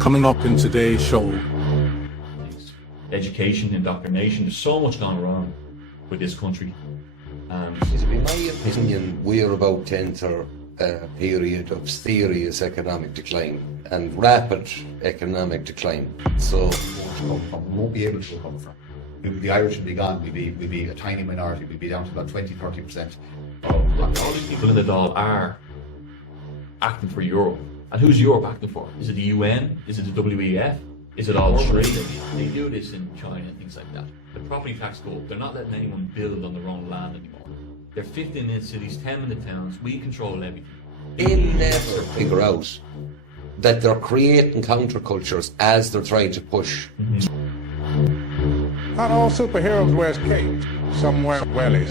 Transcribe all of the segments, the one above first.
Coming up in today's show. Education, indoctrination, there's so much gone wrong with this country. In my opinion, we're about to enter a period of serious economic decline and rapid economic decline. So we won't be able to recover from. The Irish will be gone, we'll be a tiny minority, we'll be down to about 20-30%. All these people in the Dáil are acting for Europe. And who's Europe acting for? Is it the UN? Is it the WEF? Is it all three? They do this in China and things like that. The property tax go up. They're not letting anyone build on their own land anymore. They're 15-minute cities, 10-minute towns. We control everything. they'll never figure out that they're creating countercultures as they're trying to push. Not all superheroes wear capes. Some wear wellies.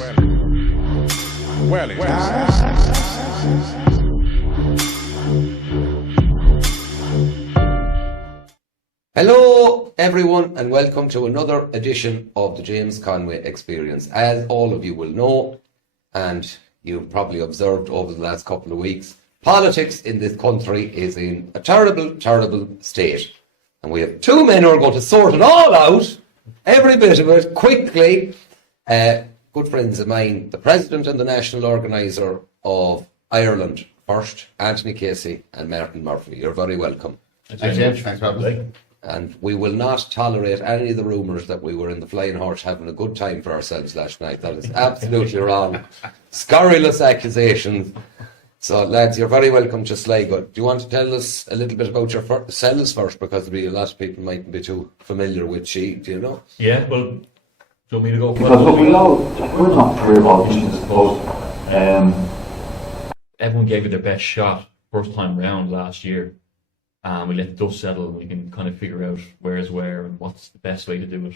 Hello everyone and welcome to another edition of the James Conway Experience. As all of you will know, and you've probably observed over the last couple of weeks, politics in this country is in a terrible, terrible state. And we have two men who are going to sort it all out, every bit of it, quickly. Good friends of mine, the President and the National Organiser of Ireland First, Anthony Casey and Martin Murphy. You're very welcome. Thanks, James. Thanks for having us. And we will not tolerate any of the rumours that we were in the Flying Horse having a good time for ourselves last night. That is absolutely wrong. Scurrilous accusations. So, lads, you're very welcome to Sligo. Do you want to tell us a little bit about yourselves first? Because there'll be a lot of people mightn't be too familiar with she, do you know? Yeah, well, do you want me to go first? Because we're not career politicians, I suppose. Everyone gave it their best shot first time round last year. We let the dust settle and we can kind of figure out where is where and what's the best way to do it.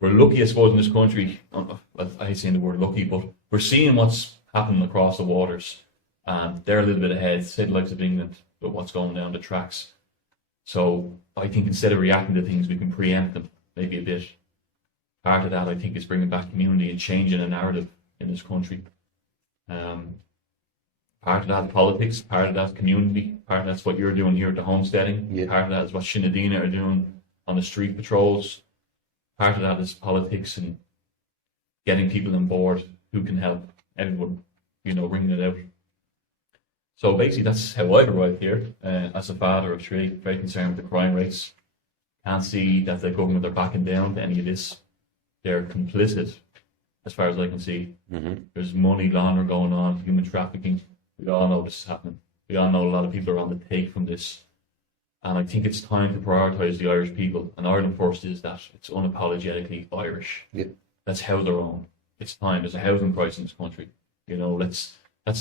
We're lucky, I suppose, in this country. I hate saying the word lucky, but we're seeing what's happening across the waters. They're a little bit ahead, say the likes of England, but what's going down the tracks. So I think instead of reacting to things, we can preempt them maybe a bit. Part of that, I think, is bringing back community and changing a narrative in this country. Part of that politics, part of that community, part of that's what you're doing here at the homesteading, part of that is what Shinadina are doing on the street patrols, part of that is politics and getting people on board who can help everyone, ringing it out. So basically that's how I arrived here, as a father of three, very concerned with the crime rates. Can't see that the government are backing down to any of this. They're complicit, as far as I can see. There's money laundering going on, human trafficking. We all know this is happening. We all know a lot of people are on the take from this. And I think it's time to prioritise the Irish people. And Ireland First is that. It's unapologetically Irish. That's how they're owned. It's time. There's a housing crisis in this country. Let's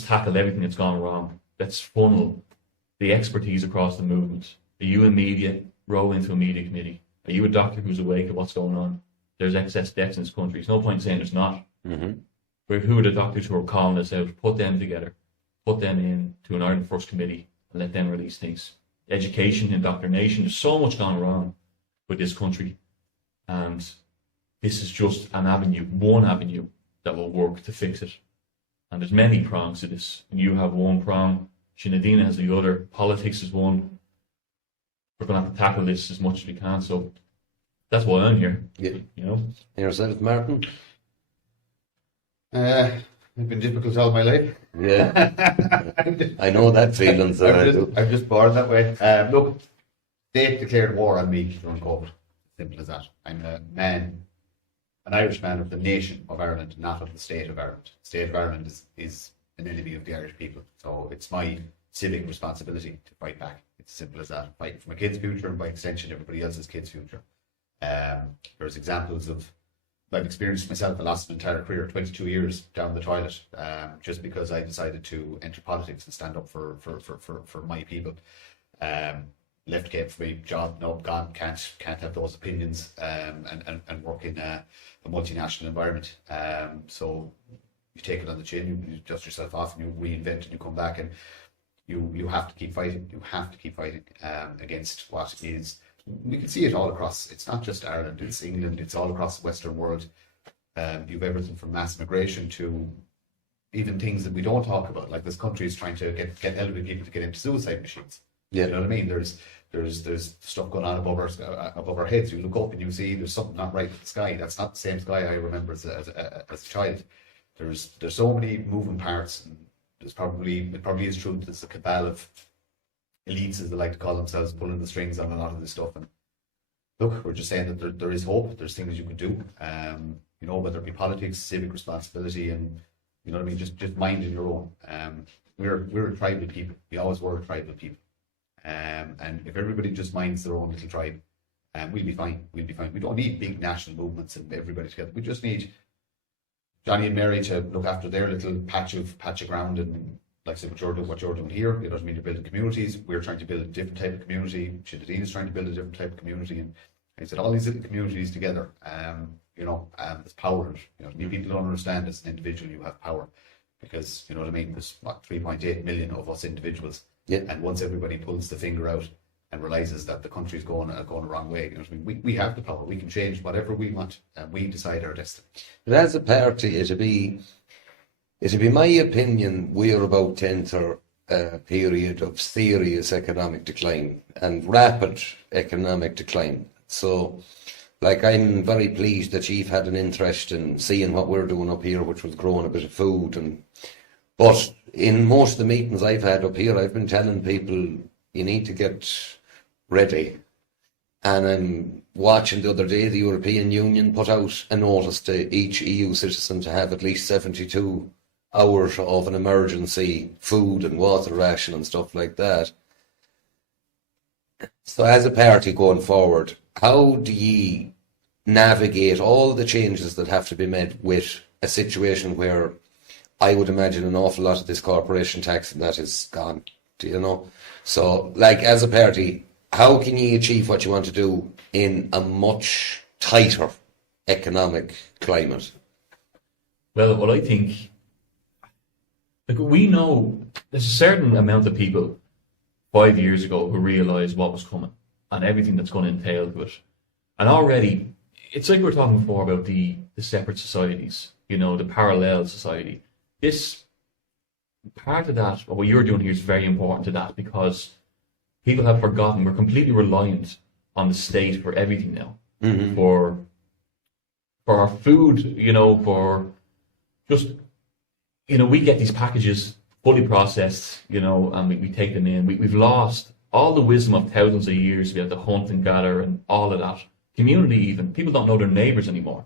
tackle everything that's gone wrong. Let's funnel the expertise across the movement. Are you in media? Roll into a media committee. Are you a doctor who's awake to what's going on? There's excess deaths in this country. There's no point in saying there's not. But who are the doctors who are calling this out? Put them together. Put them in to an Ireland First committee and let them release things. Education, indoctrination, there's so much gone wrong with this country. And this is just one avenue that will work to fix it. And there's many prongs to this. And you have one prong, Shinadina has the other, politics is one. We're going to have to tackle this as much as we can. So that's why I'm here. And yourself, Martin? It's been difficult all my life. Yeah. I know that feeling, sir. I'm just born that way. Look, they declared war on me during COVID. Simple as that. I'm a man, an Irish man of the nation of Ireland, not of the state of Ireland. The state of Ireland is an enemy of the Irish people. So it's my civic responsibility to fight back. It's as simple as that. Fight for my kids' future and by extension everybody else's kids' future. There's examples of I've experienced myself. I lost an entire career, 22 years down the toilet, just because I decided to enter politics and stand up for my people. Left Cape for me, job, no, gone, can't have those opinions, and work in a multinational environment. So you take it on the chin, you dust yourself off, and you reinvent, and you come back, and you have to keep fighting. You have to keep fighting against what is. We can see it all across. It's not just Ireland, it's England, it's all across the Western world. You've everything from mass migration to even things that we don't talk about, like this country is trying to get elderly people to get into suicide machines. Yeah. You know what I mean? There's stuff going on above our heads. You look up and you see there's something not right with the sky. That's not the same sky I remember as a child. There's so many moving parts, and it probably is true. There's a cabal of elites, as they like to call themselves, pulling the strings on a lot of this stuff. And look, we're just saying that there is hope. There's things you can do. You know, whether it be politics, civic responsibility, and you know what I mean, just minding your own. We're a tribal people. We always were a tribal people. And if everybody just minds their own little tribe, we'll be fine. We'll be fine. We don't need big national movements and everybody together. We just need Johnny and Mary to look after their little patch of ground, and like I said, what you're doing here. You know what I mean? You're building communities. We're trying to build a different type of community. Shinadine is trying to build a different type of community, and I said all these little communities together. You know, there's power in it. You know, people don't understand as an individual you have power, because you know what I mean. There's 3.8 million of us individuals. Yeah. And once everybody pulls the finger out and realizes that the country's going the wrong way, you know what I mean? We have the power. We can change whatever we want, and we decide our destiny. But as a party, it'd be my opinion, we're about to enter a period of serious economic decline and rapid economic decline. So, like, I'm very pleased that you've had an interest in seeing what we're doing up here, which was growing a bit of food. But in most of the meetings I've had up here, I've been telling people you need to get ready. And I'm watching the other day, the European Union put out a notice to each EU citizen to have at least 72 hours of an emergency food and water ration and stuff like that. So as a party going forward, how do you navigate all the changes that have to be made with a situation where I would imagine an awful lot of this corporation tax and that is gone, do you know? So, like, as a party, how can you achieve what you want to do in a much tighter economic climate? Well, I think, like, we know there's a certain amount of people 5 years ago who realised what was coming and everything that's going to entail to it. And already, it's like we were talking before about the separate societies, you know, the parallel society. This part of that, or what you're doing here, is very important to that, because people have forgotten we're completely reliant on the state for everything now. Mm-hmm. For our food, you know, for just, you know, we get these packages fully processed, you know, and we take them in. We've lost all the wisdom of thousands of years. We have to hunt and gather and all of that. Community even. People don't know their neighbours anymore.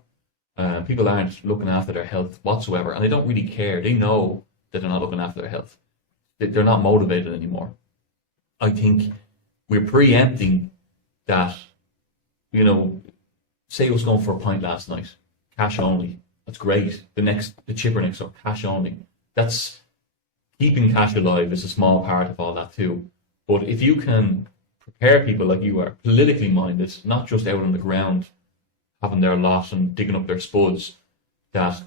People aren't looking after their health whatsoever, and they don't really care. They know that they're not looking after their health. They're not motivated anymore. I think we're preempting that, you know, say I was going for a pint last night, cash only. That's great. The chipper next door, cash only. That's keeping cash alive is a small part of all that too. But if you can prepare people like you are, politically minded, not just out on the ground, having their lot and digging up their spuds, that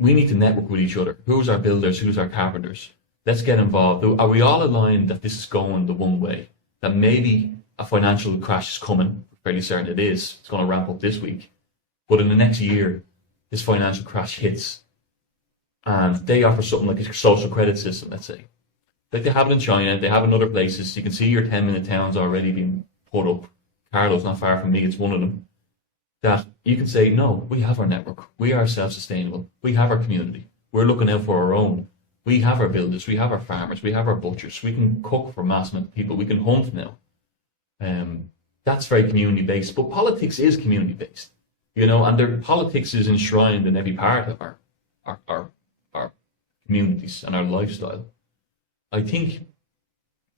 we need to network with each other. Who's our builders? Who's our carpenters? Let's get involved. Are we all aligned that this is going the one way? That maybe a financial crash is coming? We're fairly certain it is. It's going to ramp up this week. But in the next year, this financial crash hits, and they offer something like a social credit system, let's say. Like they have it in China, they have it in other places. You can see your 10-minute towns already being put up. Carlo's not far from me, it's one of them. That you can say, no, we have our network. We are self-sustainable. We have our community. We're looking out for our own. We have our builders. We have our farmers. We have our butchers. We can cook for mass amount of people. We can hunt now. That's very community-based. But politics is community-based, you know, and politics is enshrined in every part of our communities and our lifestyle. I think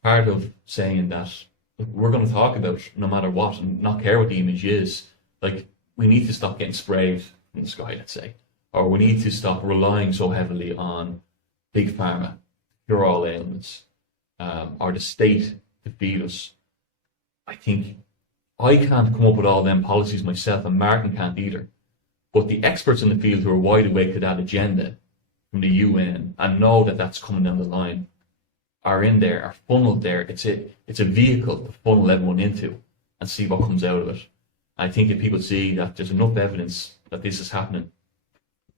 part of saying that we're going to talk about no matter what and not care what the image is, like we need to stop getting sprayed from the sky, let's say, or we need to stop relying so heavily on big pharma to cure all ailments, or the state to feed us. I think I can't come up with all them policies myself, and Martin can't either. But the experts in the field who are wide awake to that agenda from the UN and know that that's coming down the line are in there, are funneled there. It's a vehicle to funnel everyone into and see what comes out of it. I think if people see that there's enough evidence that this is happening,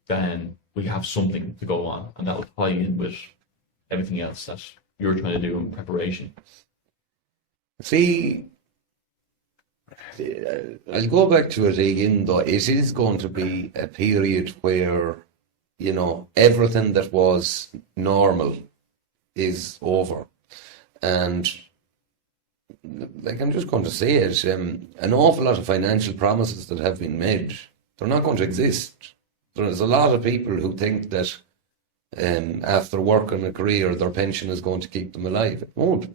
then we have something to go on, and that will tie in with everything else that you're trying to do in preparation. See, I'll go back to it again, though. It is going to be a period where, everything that was normal is over. And, I'm just going to say it, an awful lot of financial promises that have been made, they're not going to exist. There's a lot of people who think that after working a career, their pension is going to keep them alive. It won't.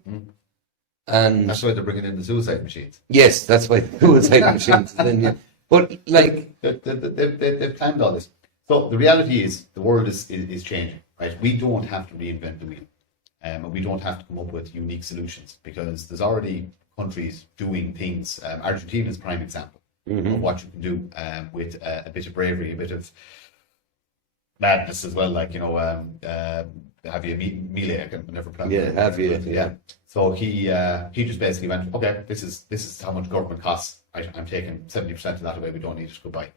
And that's why they're bringing in the suicide machines. Yes, that's why the suicide machines. But they've planned all this. So the reality is the world is changing, right? We don't have to reinvent the wheel, and we don't have to come up with unique solutions because there's already countries doing things. Argentina is a prime example of what you can do with a bit of bravery, a bit of madness as well. Javier Milei, I can never pronounce it. Yeah, Javier, yeah. So he just basically went, okay, this is how much government costs. I'm taking 70% of that away. We don't need it. Goodbye.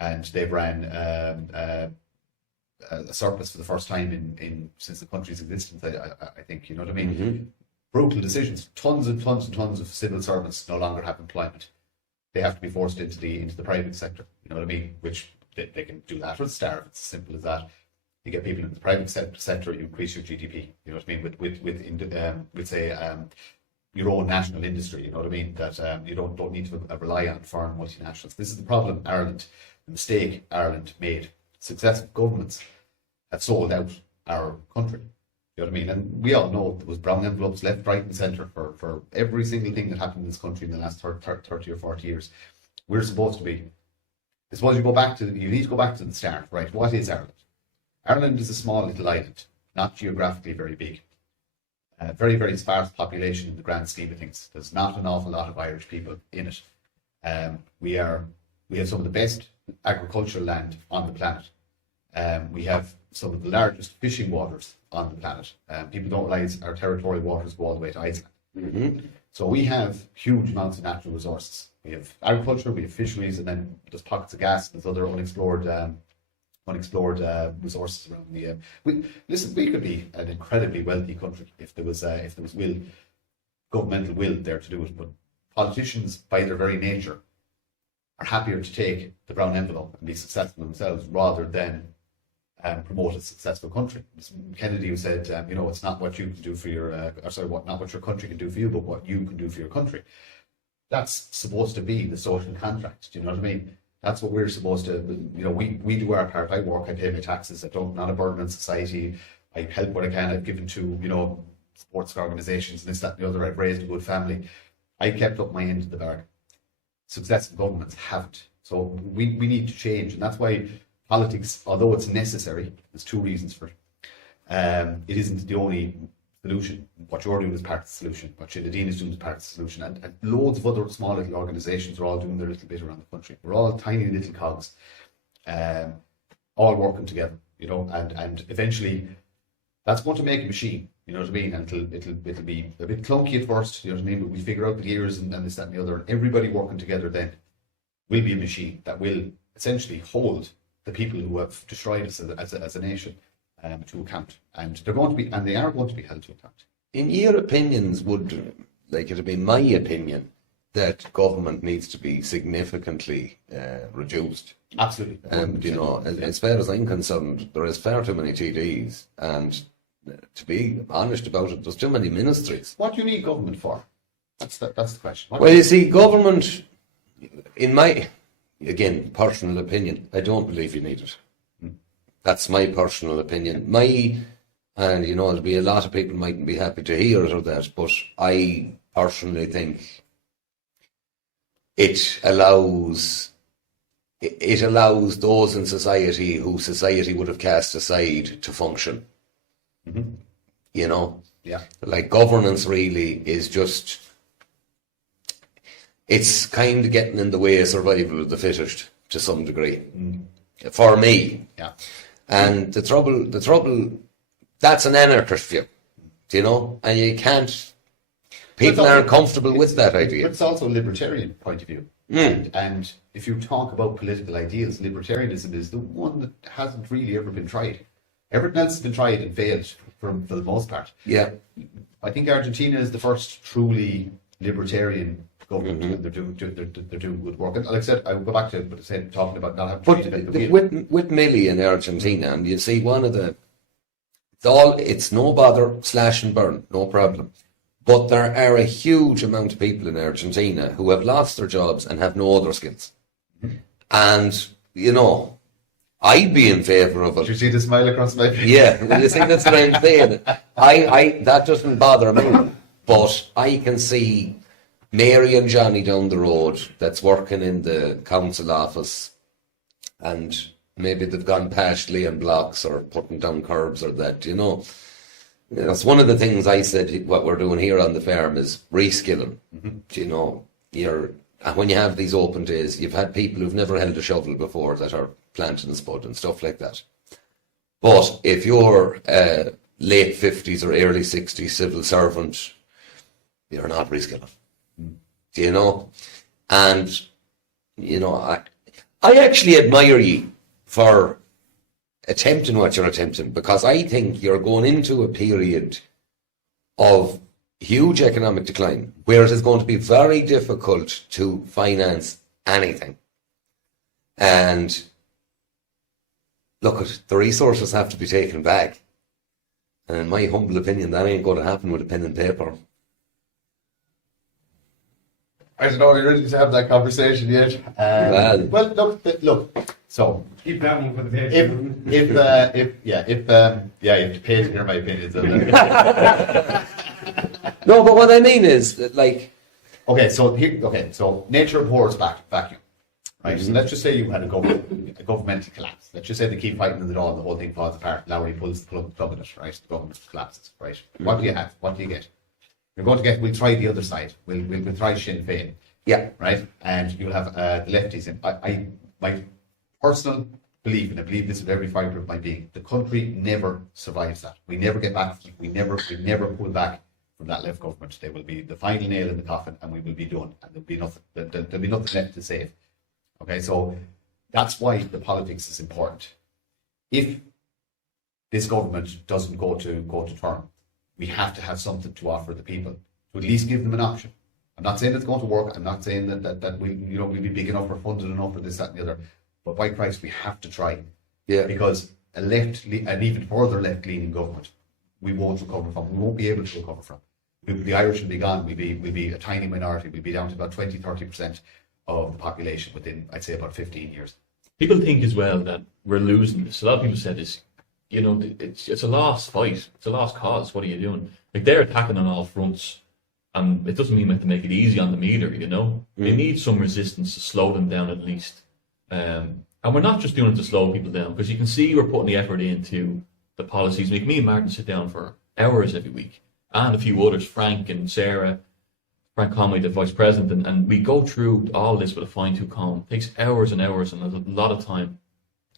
And they've ran a surplus for the first time in since the country's existence. I think, you know what I mean. Mm-hmm. Brutal decisions. Tons and tons of civil servants no longer have employment. They have to be forced into the private sector. You know what I mean? Which they can do that or starve. It's as simple as that. You get people in the private sector, you increase your GDP. You know what I mean? With say your own national industry. You know what I mean? That you don't need to rely on foreign multinationals. This is the problem. The mistake Ireland made. Successive governments have sold out our country. You know what I mean? And we all know there was brown envelopes left, right, and centre for every single thing that happened in this country in the last 30 or 40 years. We're supposed to be. I suppose you need to go back to the start, right? What is Ireland? Ireland is a small little island, not geographically very big. Very, very sparse population in the grand scheme of things. There's not an awful lot of Irish people in it. We have some of the best agricultural land on the planet. We have some of the largest fishing waters on the planet. People don't realise our territorial waters go all the way to Iceland. Mm-hmm. So we have huge amounts of natural resources. We have agriculture, we have fisheries, and then there's pockets of gas, and there's other unexplored resources around the. We could be an incredibly wealthy country if there was governmental will there to do it. But politicians, by their very nature, are happier to take the brown envelope and be successful themselves rather than promote a successful country. It's Kennedy who said, it's not what you can do for your, not what your country can do for you, but what you can do for your country. That's supposed to be the social contract. Do you know what I mean? That's what we're supposed to, we do our part. I work, I pay my taxes, not a burden on society. I help what I can. I've given to, sports organisations, and this, that, and the other. I've raised a good family. I kept up my end of the bargain. Successive governments haven't. So we need to change. And that's why politics, although it's necessary, there's two reasons for it. It isn't the only solution. What you're doing is part of the solution. What Shinadine is doing is part of the solution. And loads of other small little organisations are all doing their little bit around the country. We're all tiny little cogs, all working together, and eventually that's going to make a machine, you know what I mean? And it'll be a bit clunky at first, you know what I mean? But we figure out the gears and this, that, and the other. And everybody working together then will be a machine that will essentially hold the people who have destroyed us as a nation to account. And they are going to be held to account. In your opinions, it'd be my opinion that government needs to be significantly reduced. Absolutely. As far as I'm concerned, there is far too many TDs, and to be honest about it, there's too many ministries. What do you need government for? That's the question. You see, government, in my, again, personal opinion, I don't believe you need it. That's my personal opinion. There'll be a lot of people mightn't be happy to hear it or that, but I personally think it allows those in society who society would have cast aside to function. Mm-hmm. Yeah. Like governance really is just, it's kind of getting in the way of survival of the fittest to some degree. For me. Yeah. And the trouble, that's an anarchist view, and you can't, people aren't comfortable with that idea. But it's also a libertarian point of view. And if you talk about political ideals, libertarianism is the one that hasn't really ever been tried. Everything else has been tried and failed for the most part. Yeah. I think Argentina is the first truly libertarian government, and they're doing good work. And like I said, I will go back to what I said, talking about not having to reinvent the wheel. With Millie in Argentina, and you see one of the, it's no bother, slash and burn, no problem. But there are a huge amount of people in Argentina who have lost their jobs and have no other skills. And, you know, I'd be in favour of it. Did you see the smile across my face? Yeah, well, you see, that's what I'm saying. That doesn't bother me. But I can see Mary and Johnny down the road that's working in the council office, and maybe they've gone past laying blocks or putting down curbs or that, you know. That's one of the things I said, what we're doing here on the farm is reskilling. You know, when you have these open days, you've had people who've never held a shovel before that are planting spud and stuff like that. But if you're late 50s or early 60s civil servant, you're not reskilling. You know? And, you know, I actually admire you for attempting what you're attempting, because I think you're going into a period of huge economic decline where it is going to be very difficult to finance anything. And look, the resources have to be taken back. And in my humble opinion, that ain't going to happen with a pen and paper. I don't know, are you ready to have that conversation yet? Well, look. So keep that one for the page. If you have to pay to hear my opinions on that. No, but what I mean is that, like, so nature abhors vacuum, right? So let's just say you had a governmental collapse. Let's just say they keep fighting in the dawn, the whole thing falls apart. Lowry pulls the plug in it, right? The government collapses, right? What do you have? What do you get? You're going to get. We'll try the other side. We'll try Sinn Féin. Yeah. Right. And you'll have the lefties in. My personal belief, and I believe this with every fibre of my being, the country never survives that. We never get back. We never pull back from that left government. They will be the final nail in the coffin, and we will be done. And there'll be nothing. There'll be nothing left to save. Okay. So that's why the politics is important. If this government doesn't go to term, we have to have something to offer the people, to at least give them an option. I'm not saying it's going to work. I'm not saying that we'll be big enough or funded enough for this, that, and the other. But by Christ, we have to try. Yeah. Because an even further left-leaning government, we won't recover from. We won't be able to recover from. The Irish will be gone. We'll be a tiny minority. We'll be down to about 20-30% of the population within, I'd say, about 15 years. People think as well that we're losing this. A lot of people said this. You know, it's a lost fight. It's a lost cause. What are you doing? Like, they're attacking on all fronts. And it doesn't mean we have to make it easy on them either, you know? They need some resistance to slow them down at least. And we're not just doing it to slow people down, because you can see we're putting the effort into the policies. Me and Martin sit down for hours every week, and a few others, Frank and Sarah, Frank Conway, the vice president, and we go through all this with a fine-tooth comb. It takes hours and hours and a lot of time.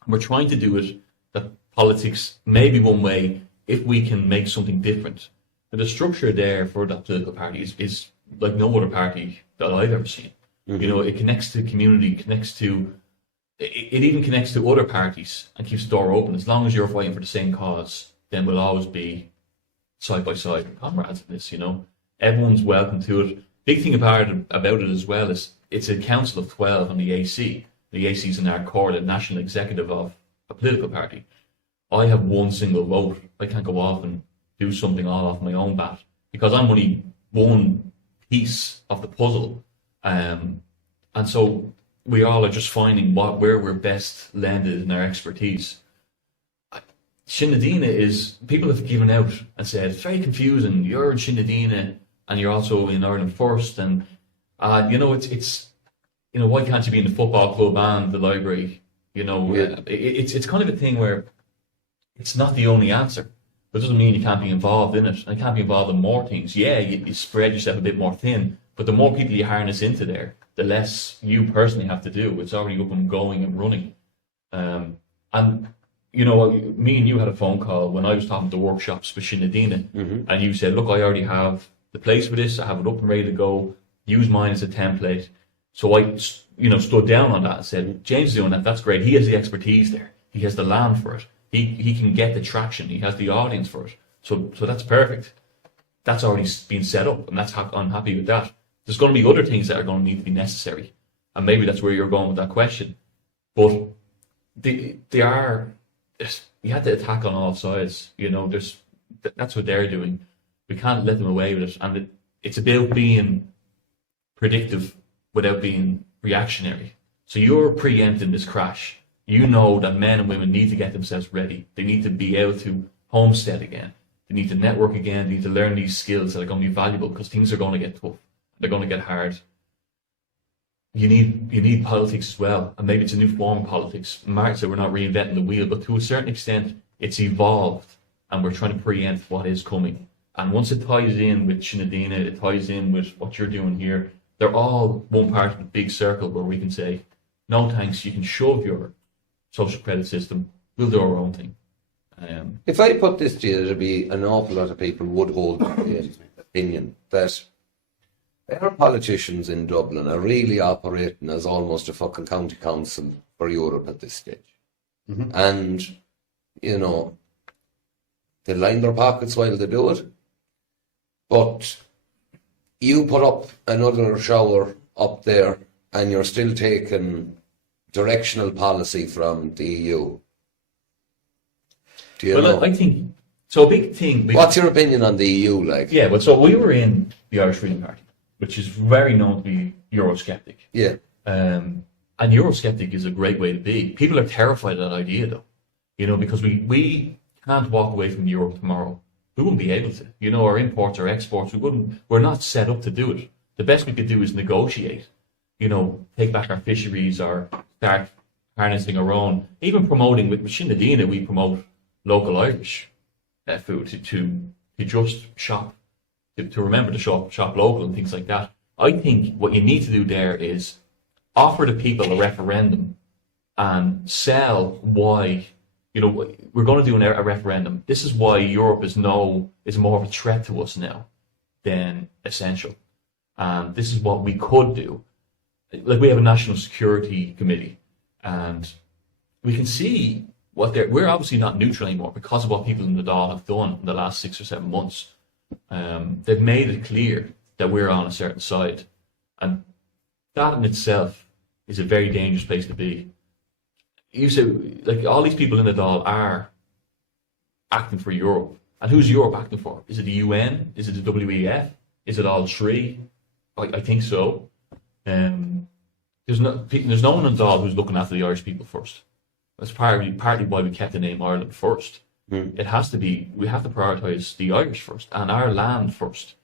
And we're trying to do it that politics may be one way if we can make something different. And the structure there for that political party is like no other party that I've ever seen. You know, it connects to community, it even connects to other parties and keeps the door open. As long as you're fighting for the same cause, then we'll always be side by side comrades in this, you know. Everyone's welcome to it. Big thing about it as well is it's a council of 12 on the AC. The AC is in our core, the national executive of a political party. I have one single vote. I can't go off and do something all off my own bat, because I'm only one piece of the puzzle. And so we all are just finding where we're best landed in our expertise. Sinn Féin is, people have given out and said, it's very confusing. You're in Sinn Féin and you're also in Ireland First. And, you know, it's you know, why can't you be in the football club and the library? You know, it's kind of a thing where it's not the only answer. But it doesn't mean you can't be involved in it and can't be involved in more things. Yeah, you spread yourself a bit more thin, but the more people you harness into there, the less you personally have to do. It's already up and going and running. And, you know, me and you had a phone call when I was talking to workshops with Sinn Féin, and you said, look, I already have the place for this. I have it up and ready to go. Use mine as a template. So I, you know, stood down on that and said, James is doing that. That's great. He has the expertise there. He has the land for it. He can get the traction. He has the audience for it. So that's perfect. That's already been set up, and I'm happy with that. There's going to be other things that are going to need to be necessary, and maybe that's where you're going with that question. But they are. You have to attack on all sides. That's what they're doing. We can't let them away with it, and it's about being predictive without being reactionary. So you're preempting this crash. You know that men and women need to get themselves ready. They need to be able to homestead again. They need to network again. They need to learn these skills that are going to be valuable because things are going to get tough. They're going to get hard. You need politics as well, and maybe it's a new form of politics. Mark said we're not reinventing the wheel, but to a certain extent, it's evolved, and we're trying to preempt what is coming. And once it ties in with Shinadina, it ties in with what you're doing here. They're all one part of the big circle where we can say, no thanks, you can shove your social credit system, we'll do our own thing. If I put this to you, there'd be an awful lot of people would hold the opinion that our politicians in Dublin are really operating as almost a fucking county council for Europe at this stage. Mm-hmm. And, they line their pockets while they do it. But you put up another shower up there and you're still taking directional policy from the EU. Do you know? I think, so a big thing... What's your opinion on the EU like? Yeah, but so we were in the Irish Freedom Party, which is very known to be Eurosceptic. Yeah. And Eurosceptic is a great way to be. People are terrified of that idea, though. Because we can't walk away from Europe tomorrow. We wouldn't be able to. Our imports, our exports, we're not set up to do it. The best we could do is negotiate. Take back our fisheries or start harnessing our own. Even promoting, with Shinadina, we promote local Irish food to just shop, to remember to shop local and things like that. I think what you need to do there is offer the people a referendum and sell why, we're going to do a referendum. This is why Europe is more of a threat to us now than essential. And this is what we could do. Like, we have a national security committee, and we can see we're obviously not neutral anymore because of what people in the Dáil have done in the last 6 or 7 months. They've made it clear that we're on a certain side, and that in itself is a very dangerous place to be. You say, like, all these people in the Dáil are acting for Europe, and who's Europe acting for? Is it the UN? Is it the WEF? Is it all three? I think so. There's no one in Dáil who's looking after the Irish people first. That's partly why we kept the name Ireland first. It has to be, we have to prioritise the Irish first and our land first.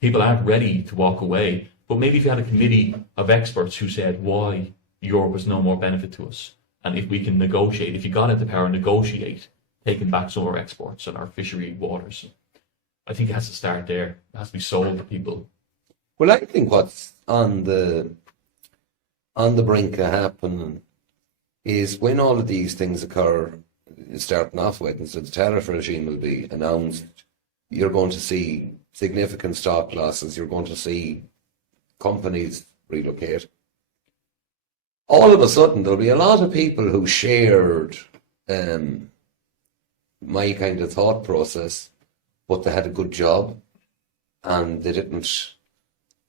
People aren't ready to walk away, but maybe if you had a committee of experts who said why Europe was no more benefit to us, and if we can negotiate, if you got into power, negotiate taking back some of our exports and our fishery waters. I think it has to start there. It has to be sold to people. Well, I think what's on the brink of happening is when all of these things occur, starting off with, so the tariff regime will be announced, you're going to see significant stock losses, you're going to see companies relocate. All of a sudden, there'll be a lot of people who shared my kind of thought process, but they had a good job, and they didn't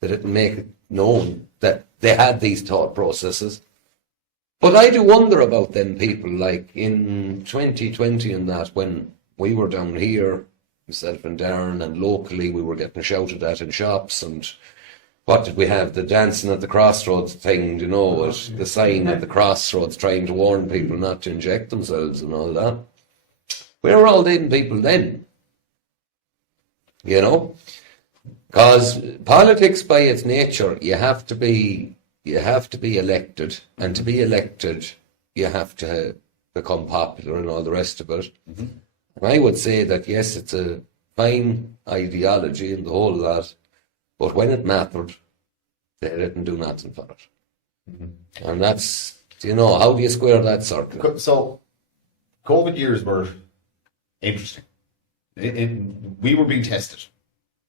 make it known that they had these thought processes. But I do wonder about them people, like in 2020 and that, when we were down here, myself and Darren, and locally we were getting shouted at in shops, and what did we have? The dancing at the crossroads thing, the sign at the crossroads trying to warn people not to inject themselves and all that. Where were all them people then? Because politics by its nature, you have to be elected, and to be elected, you have to become popular and all the rest of it. Mm-hmm. And I would say that, yes, it's a fine ideology and the whole lot, but when it mattered, they didn't do nothing for it. Mm-hmm. And that's, how do you square that circle? So, COVID years were interesting. We were being tested.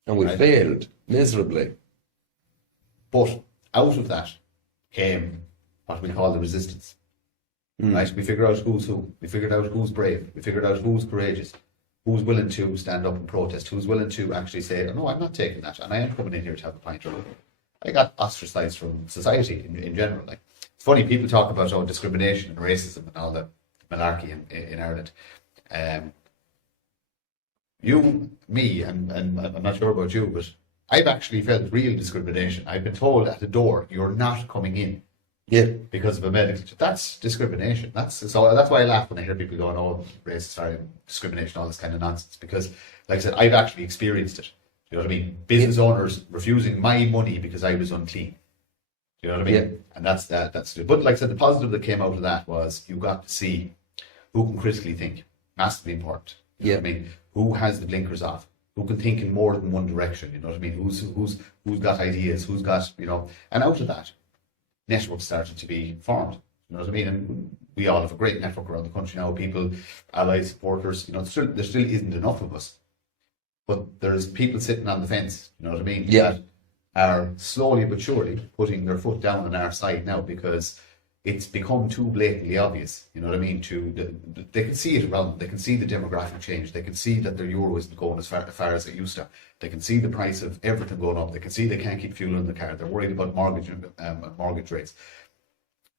And we failed miserably. But out of that came what we call the resistance. Right? We figured out who's who. We figured out who's brave. We figured out who's courageous. Who's willing to stand up and protest. Who's willing to actually say, no, I'm not taking that. And I am coming in here to have a pint or I got ostracized from society in general. Like, it's funny, people talk about discrimination and racism and all the malarkey in Ireland. Me, and I'm not sure about you, but I've actually felt real discrimination. I've been told at the door, you're not coming in. Yeah. Because of a medical. That's discrimination. That's why I laugh when I hear people going, "Oh, racist, discrimination, all this kind of nonsense." Because, like I said, I've actually experienced it. You know what I mean? Business owners refusing my money because I was unclean. You know what I mean? Yeah. And that's it. But like I said, the positive that came out of that was you got to see who can critically think. Massively important. You know what I mean? Who has the blinkers off? Who can think in more than one direction? You know what I mean? Who's got ideas? Who's got, and out of that, networks started to be formed. You know what I mean? And we all have a great network around the country now. People, allies, supporters. There still isn't enough of us, but there's people sitting on the fence. You know what I mean? Yeah. That are slowly but surely putting their foot down on our side now because it's become too blatantly obvious. You know what I mean? They can see it around. They can see the demographic change. They can see that their euro isn't going as far as it used to. They can see the price of everything going up. They can see they can't keep fuel in the car. They're worried about mortgage rates,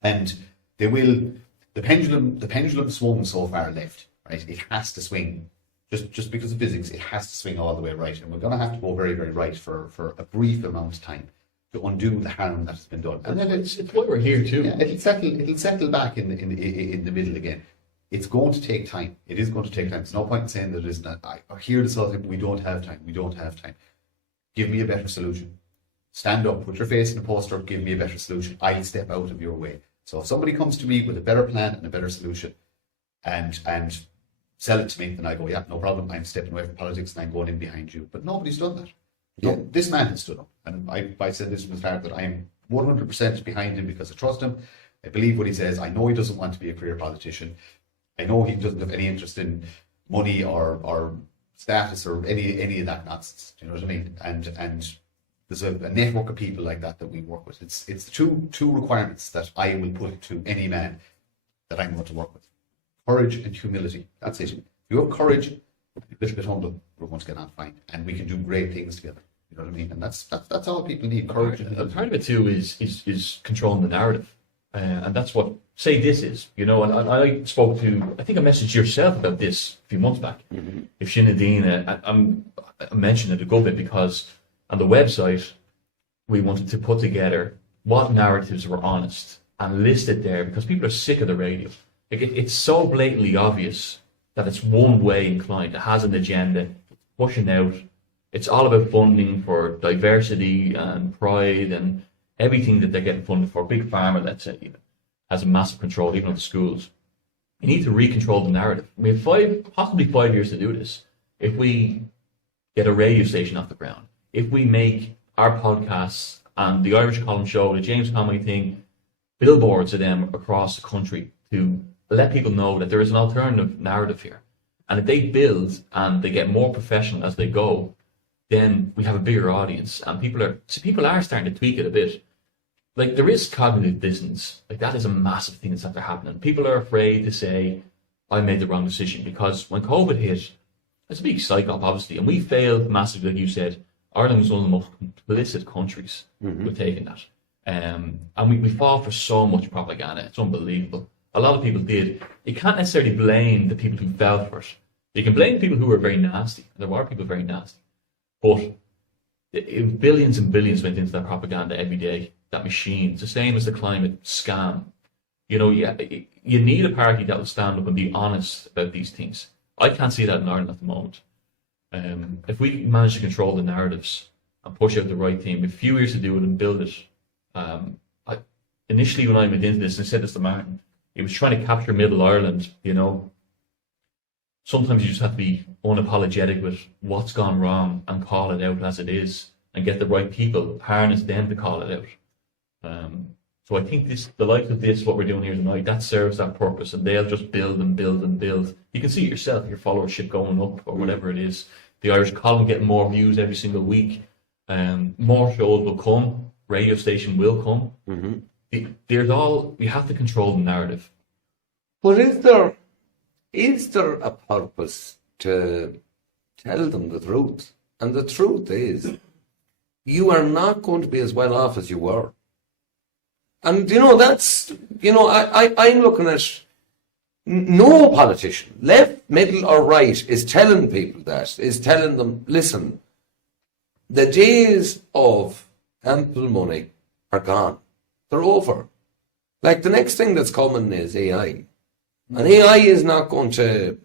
and they will. The pendulum swung so far left. Right, it has to swing. Just because of physics, it has to swing all the way right, and we're going to have to go very, very right for a brief amount of time to undo the harm that has been done. And then it's why we're here too. Yeah, it'll settle back in the middle again. It's going to take time. It is going to take time. There's no point in saying that it isn't. I hear this all the time. We don't have time. We don't have time. Give me a better solution. Stand up. Put your face in a poster. Give me a better solution. I'll step out of your way. So if somebody comes to me with a better plan and a better solution, and sell it to me, then I go, yeah, no problem. I'm stepping away from politics and I'm going in behind you. But nobody's done that. Yeah. No, this man has stood up, and I said this from the start that I am 100% behind him because I trust him. I believe what he says. I know he doesn't want to be a career politician. I know he doesn't have any interest in money or status or any of that nonsense. Do you know what I mean? And there's a network of people like that we work with. It's the two requirements that I will put to any man that I'm going to work with: courage and humility. That's it. If you have courage, a little bit humble, we're going to get on fine, and we can do great things together. You know what I mean? And that's all people need: courage and humility. Part of it too is controlling the narrative, and that's what this is. And I spoke to, I think I messaged yourself about this a few months back. Mm-hmm. If Shinadine, I mentioned it a good bit because on the website we wanted to put together what narratives were honest and list it there because people are sick of the radio. It's so blatantly obvious that it's one way inclined. It has an agenda, pushing out. It's all about funding for diversity and pride and everything that they're getting funded for. Big Pharma, let's say, even, has a massive control, even of the schools. You need to recontrol the narrative. We have possibly 5 years to do this. If we get a radio station off the ground, if we make our podcasts and the Irish Column Show, the James Conway thing, billboards of them across the country to let people know that there is an alternative narrative here. And if they build and they get more professional as they go, then we have a bigger audience. And people are starting to tweak it a bit. Like, there is cognitive dissonance. Like, that is a massive thing that's after happening. People are afraid to say, I made the wrong decision, because when COVID hit, it's a big psyop, obviously, and we failed massively, like you said. Ireland was one of the most complicit countries with taking that. And we fall for so much propaganda. It's unbelievable. A lot of people did. You can't necessarily blame the people who fell for it. You can blame people who were very nasty. There were people very nasty. But billions and billions went into that propaganda every day. That machine. It's the same as the climate scam. You need a party that will stand up and be honest about these things. I can't see that in Ireland at the moment. If we manage to control the narratives and push out the right thing, we have a few years to do it and build it. Initially, when I went into this, and I said this to Martin, he was trying to capture Middle Ireland. Sometimes you just have to be unapologetic with what's gone wrong and call it out as it is, and get the right people, harness them to call it out. So I think the likes of this, what we're doing here tonight, that serves that purpose, and they'll just build and build and build. You can see it yourself, your followership going up or whatever it is. The Irish Column getting more views every single week. More shows will come. Radio station will come. Mm-hmm. We have to control the narrative. But is there a purpose to tell them the truth? And the truth is, you are not going to be as well off as you were. And, you know, that's, you know, I'm looking at no politician, left, middle or right, is telling people that, is telling them, listen, the days of ample money are gone. They're over. Like, the next thing that's coming is AI. And AI is not going to,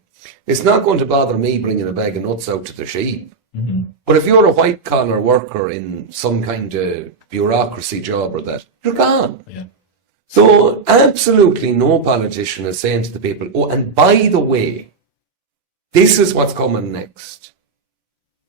it's not going to bother me bringing a bag of nuts out to the sheep. Mm-hmm. But if you're a white-collar worker in some kind of bureaucracy job or that, you're gone. Yeah. So absolutely no politician is saying to the people, oh, and by the way, this is what's coming next.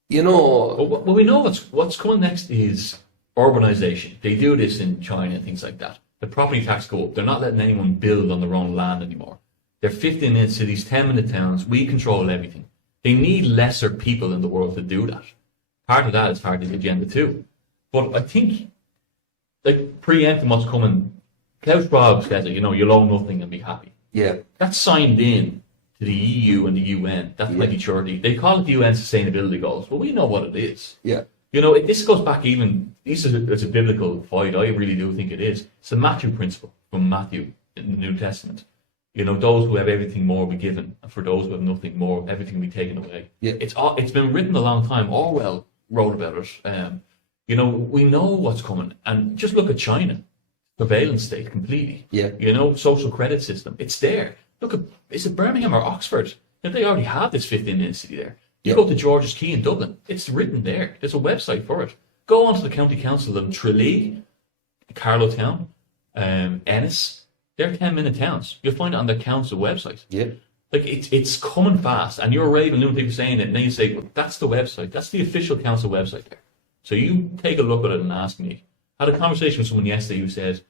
You know... Well, we know what's coming next is urbanization. They do this in China and things like that. The property tax go up. They're not letting anyone build on their own land anymore. They're 15-minute cities, 10-minute towns. We control everything. They need lesser people in the world to do that. Part of that is part of the agenda too. But I think, like, preempting what's coming, Klaus Schwab says it, you know, you'll own nothing and be happy. Yeah. That's signed in to the EU and the UN. That's 2030. They call it the UN Sustainability Goals. Well, we know what it is. Yeah. You know, this goes back even, it's a biblical fight. I really do think it is. It's the Matthew principle from Matthew in the New Testament. You know, those who have everything more will be given, and for those who have nothing more, everything will be taken away. Yeah. It's been written a long time. Orwell wrote about it. You know, we know what's coming. And just look at China. Surveillance state completely. Yeah. You know, social credit system. It's there. Look at, is it Birmingham or Oxford? You know, they already have this 15-minute city there. You go to George's Quay in Dublin. It's written there. There's a website for it. Go on to the county council in Tralee, Carlowtown, Ennis. They're 10-minute towns. You'll find it on the council website. Yeah. Like, it's coming fast, and you're raving lunatic for saying it, and then you say, well, that's the website. That's the official council website there. So you take a look at it and ask me. I had a conversation with someone yesterday who said,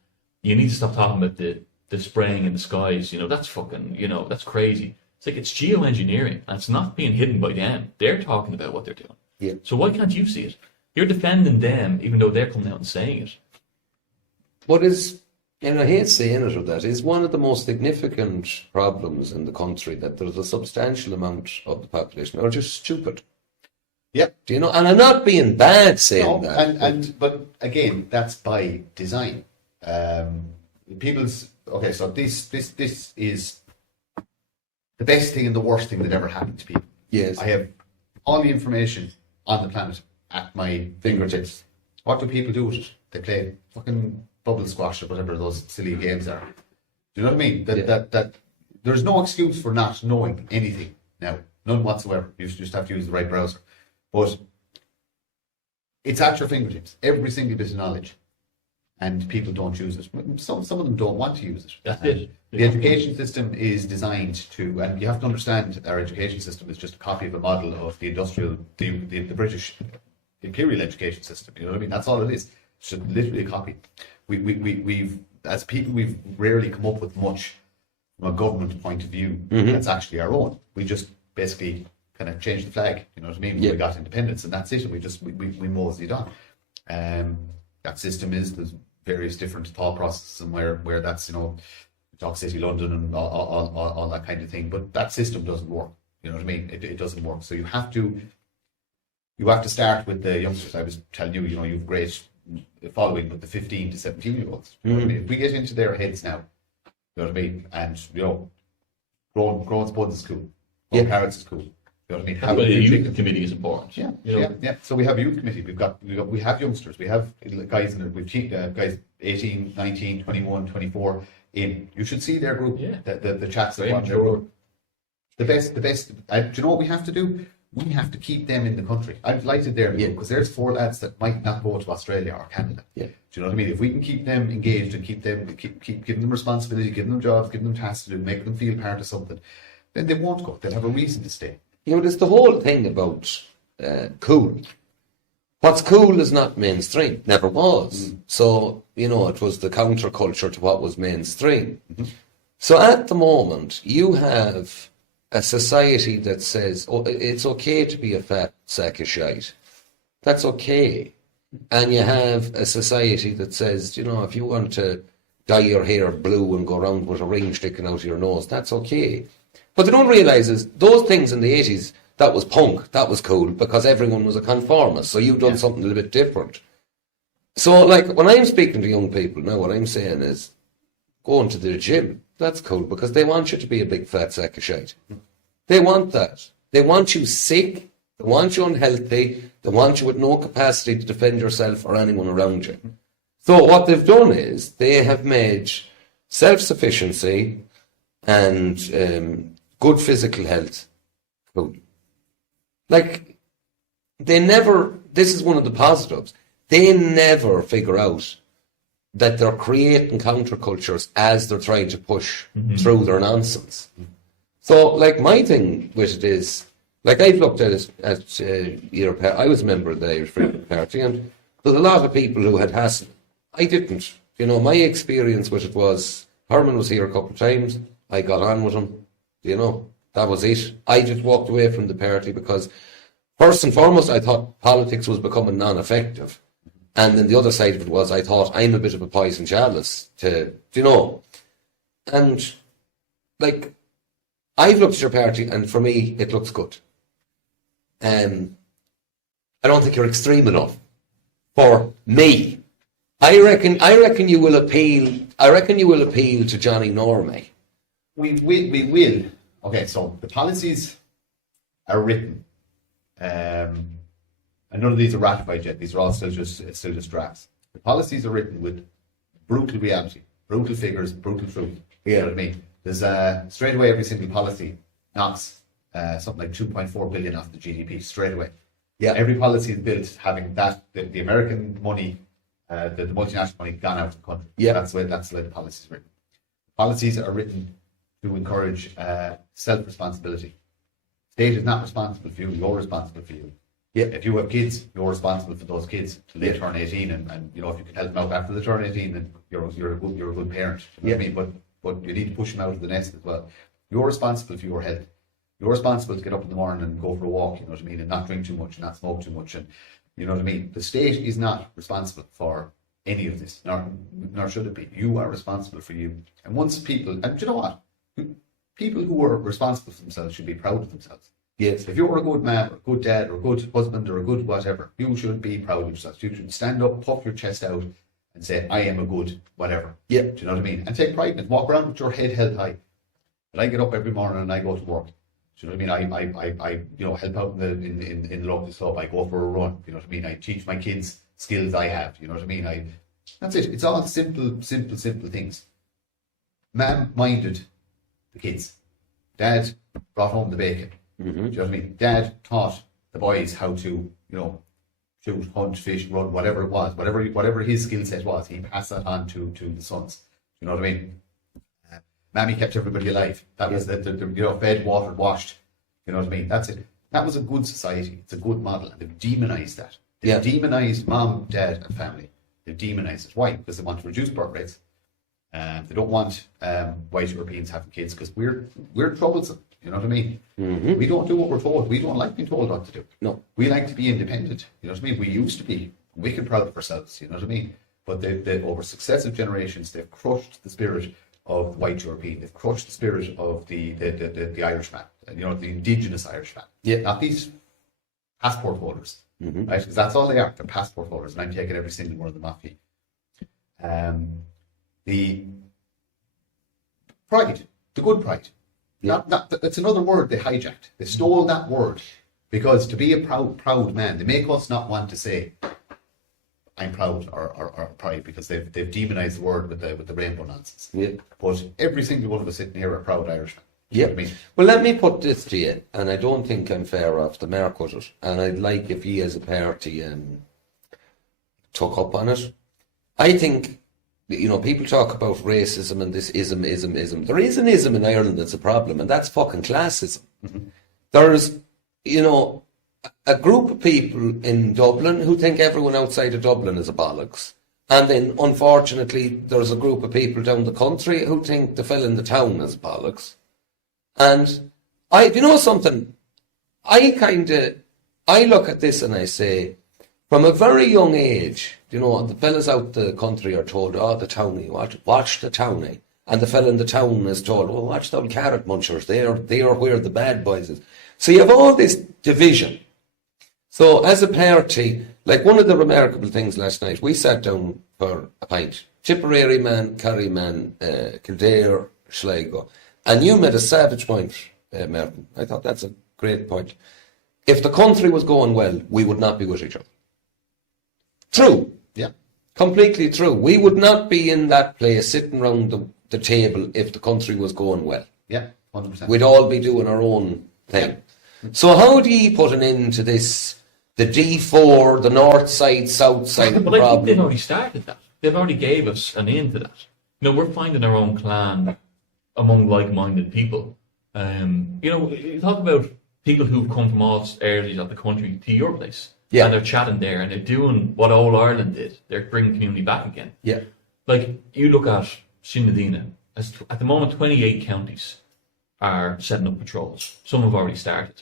you need to stop talking about the spraying in the skies. You know, that's fucking, you know, that's crazy. It's like, it's geoengineering, and it's not being hidden by them. They're talking about what they're doing. Yeah. So why can't you see it? You're defending them, even though they're coming out and saying it. What is... And I hate saying it, or that is one of the most significant problems in the country, that there's a substantial amount of the population who are just stupid. Yeah. Do you know? And I'm not being bad saying that. But again, that's by design. Okay, so this is the best thing and the worst thing that ever happened to people. Yes. I have all the information on the planet at my fingertips. What do people do with it? They play fucking bubble squash or whatever those silly games are. Do you know what I mean? That there's no excuse for not knowing anything now. None whatsoever. You just have to use the right browser. But it's at your fingertips. Every single bit of knowledge. And people don't use it. Some of them don't want to use it. That's it. The education system is designed to, and you have to understand, our education system is just a copy of a model of the the British imperial education system. You know what I mean? That's all it is. It's just literally a copy. We've as people, we've rarely come up with much from a government point of view that's actually our own. We just basically kind of changed the flag. You know what I mean? We got independence, and that's it. And we moseyed on. That system is, there's various different thought processes, and where that's, you know, Dock City, London, and all that kind of thing. But that system doesn't work. You know what I mean? It doesn't work. So you have to start with the youngsters. I was telling you, you know, you've great following with the 15 to 17-year-olds. You know what I mean? If we get into their heads now, you know what I mean? And, you know, growing spuds is cool. Growing carrots is cool. You know what I mean? But the youth committee is important. Yeah, you know? Yeah. So we have a youth committee. We have youngsters. We have guys in it. We've guys 18, 19, 21, 24 in. You should see their group. Yeah. The chats that want their group. The best. Do you know what we have to do? We have to keep them in the country. I'm delighted there because there's 4 lads that might not go to Australia or Canada. Yeah. Do you know what I mean? If we can keep them engaged and keep giving them responsibility, giving them jobs, giving them tasks to do, making them feel part of something, then they won't go. They'll have a reason to stay. You know, there's the whole thing about cool. What's cool is not mainstream. Never was. So, you know, it was the counterculture to what was mainstream. So at the moment, you have a society that says, oh, it's okay to be a fat sack of shite. That's okay. And you have a society that says, you know, if you want to dye your hair blue and go around with a ring sticking out of your nose, that's okay. What they don't realise is those things in the 80s, that was punk, that was cool, because everyone was a conformist. So you've done something a little bit different. So, like, when I'm speaking to young people now, what I'm saying is, going to the gym, that's cool, because they want you to be a big fat sack of shite. They want that. They want you sick, they want you unhealthy, they want you with no capacity to defend yourself or anyone around you. So what they've done is, they have made self-sufficiency and good physical health cool. Like, they never, this is one of the positives, they never figure out that they're creating countercultures as they're trying to push through their nonsense. So, like, my thing with it is, like, I've looked at it at I was a member of the Irish Freedom Party, and there's a lot of people who had hassle. I didn't. You know, my experience with it was, Herman was here a couple of times, I got on with him, you know, that was it. I just walked away from the party because, first and foremost, I thought politics was becoming non-effective. And then the other side of it was, I thought, I'm a bit of a poison chalice to, you know. And, like, I've looked at your party, and for me, it looks good. I don't think you're extreme enough for me. I reckon you will appeal. I reckon you will appeal to Johnny Normay. We will. Okay, so the policies are written. And none of these are ratified yet. These are all still just drafts. The policies are written with brutal reality, brutal figures, brutal truth. You know what I mean? There's straight away every single policy knocks something like 2.4 billion off the GDP straight away. Yeah. Every policy is built having that the American money, the multinational money gone out of the country. Yeah. That's the way the policies are written. Policies are written to encourage self-responsibility. State is not responsible for you, you're responsible for you. Yeah. If you have kids, you're responsible for those kids till they turn 18, and you know, if you can help them out after they turn 18, then you're a good parent. You know what I mean? But you need to push them out of the nest as well. You're responsible for your health. You're responsible to get up in the morning and go for a walk, you know what I mean, and not drink too much and not smoke too much, and you know what I mean. The state is not responsible for any of this, nor should it be. You are responsible for you. And once people, and do you know what? People who are responsible for themselves should be proud of themselves. Yes. If you're a good man, or a good dad, or a good husband, or a good whatever, you should be proud of yourself. You should stand up, puff your chest out, and say, I am a good whatever. Yeah. Do you know what I mean? And take pride in it. Walk around with your head held high. But I get up every morning and I go to work. Do you know what I mean? I you know, help out in the local club. I go for a run. You know what I mean? I teach my kids skills I have. You know what I mean? That's it. It's all simple things. Ma'am minded the kids. Dad brought home the bacon. Do you know what I mean? Dad taught the boys how to, you know, shoot, hunt, fish, run, whatever it was, whatever his skill set was, he passed that on to the sons. You know what I mean? Mammy kept everybody alive. That was the you know, fed, watered, washed. You know what I mean? That's it. That was a good society. It's a good model. And they've demonized that. They've demonized mom, dad, and family. They've demonized it. Why? Because they want to reduce birth rates. They don't want white Europeans having kids because we're troublesome. You know what I mean? Mm-hmm. We don't do what we're told. We don't like being told what to do. No. We like to be independent. You know what I mean? We used to be wicked proud of ourselves. You know what I mean? But they over successive generations, they've crushed the spirit of white European. They've crushed the spirit of the Irishman. You know, the indigenous Irishman. Yeah. Not these passport holders. Mm-hmm. Right? Because that's all they are. They're passport holders. And I'm taking every single one of them off you. The pride. The good pride. Yeah. It's another word they hijacked. They stole that word because to be a proud man, they make us not want to say I'm proud or pride because they've demonized the word with the rainbow nonsense. Yeah. But every single one of us sitting here are proud Irishmen. Yeah. You know what I mean? Well, let me put this to you, and I don't think I'm fair off the mark with it, and I'd like if you as a party took up on it. I think, you know, people talk about racism and this ism. There is an ism in Ireland that's a problem, and that's fucking classism. Mm-hmm. There's, you know, a group of people in Dublin who think everyone outside of Dublin is a bollocks. And then, unfortunately, there's a group of people down the country who think the fella in the town is bollocks. And you know something? I look at this and I say, from a very young age, you know, the fellas out the country are told, oh, the townie, watch the townie. And the fella in the town is told, oh, watch the old carrot munchers, they are where the bad boys is. So you have all this division. So as a party, like one of the remarkable things last night, we sat down for a pint. Tipperary man, Kerry man, Kildare, Sligo. And you made a savage point, Martin. I thought that's a great point. If the country was going well, we would not be with each other. True. Yeah. Completely true. We would not be in that place sitting around the table if the country was going well. Yeah, 100%. We'd all be doing our own thing. Yeah. So how do you put an end to this, the D4, the north side, south side But I problem? think they've already started that. They've already gave us an end to that. You know, we're finding our own clan among like-minded people. You know, you talk about people who've come from all areas of the country to your place. Yeah. And they're chatting there and they're doing what old Ireland did. They're bringing community back again. Yeah. Like, you look at Shinadina, at the moment 28 counties are setting up patrols. Some have already started.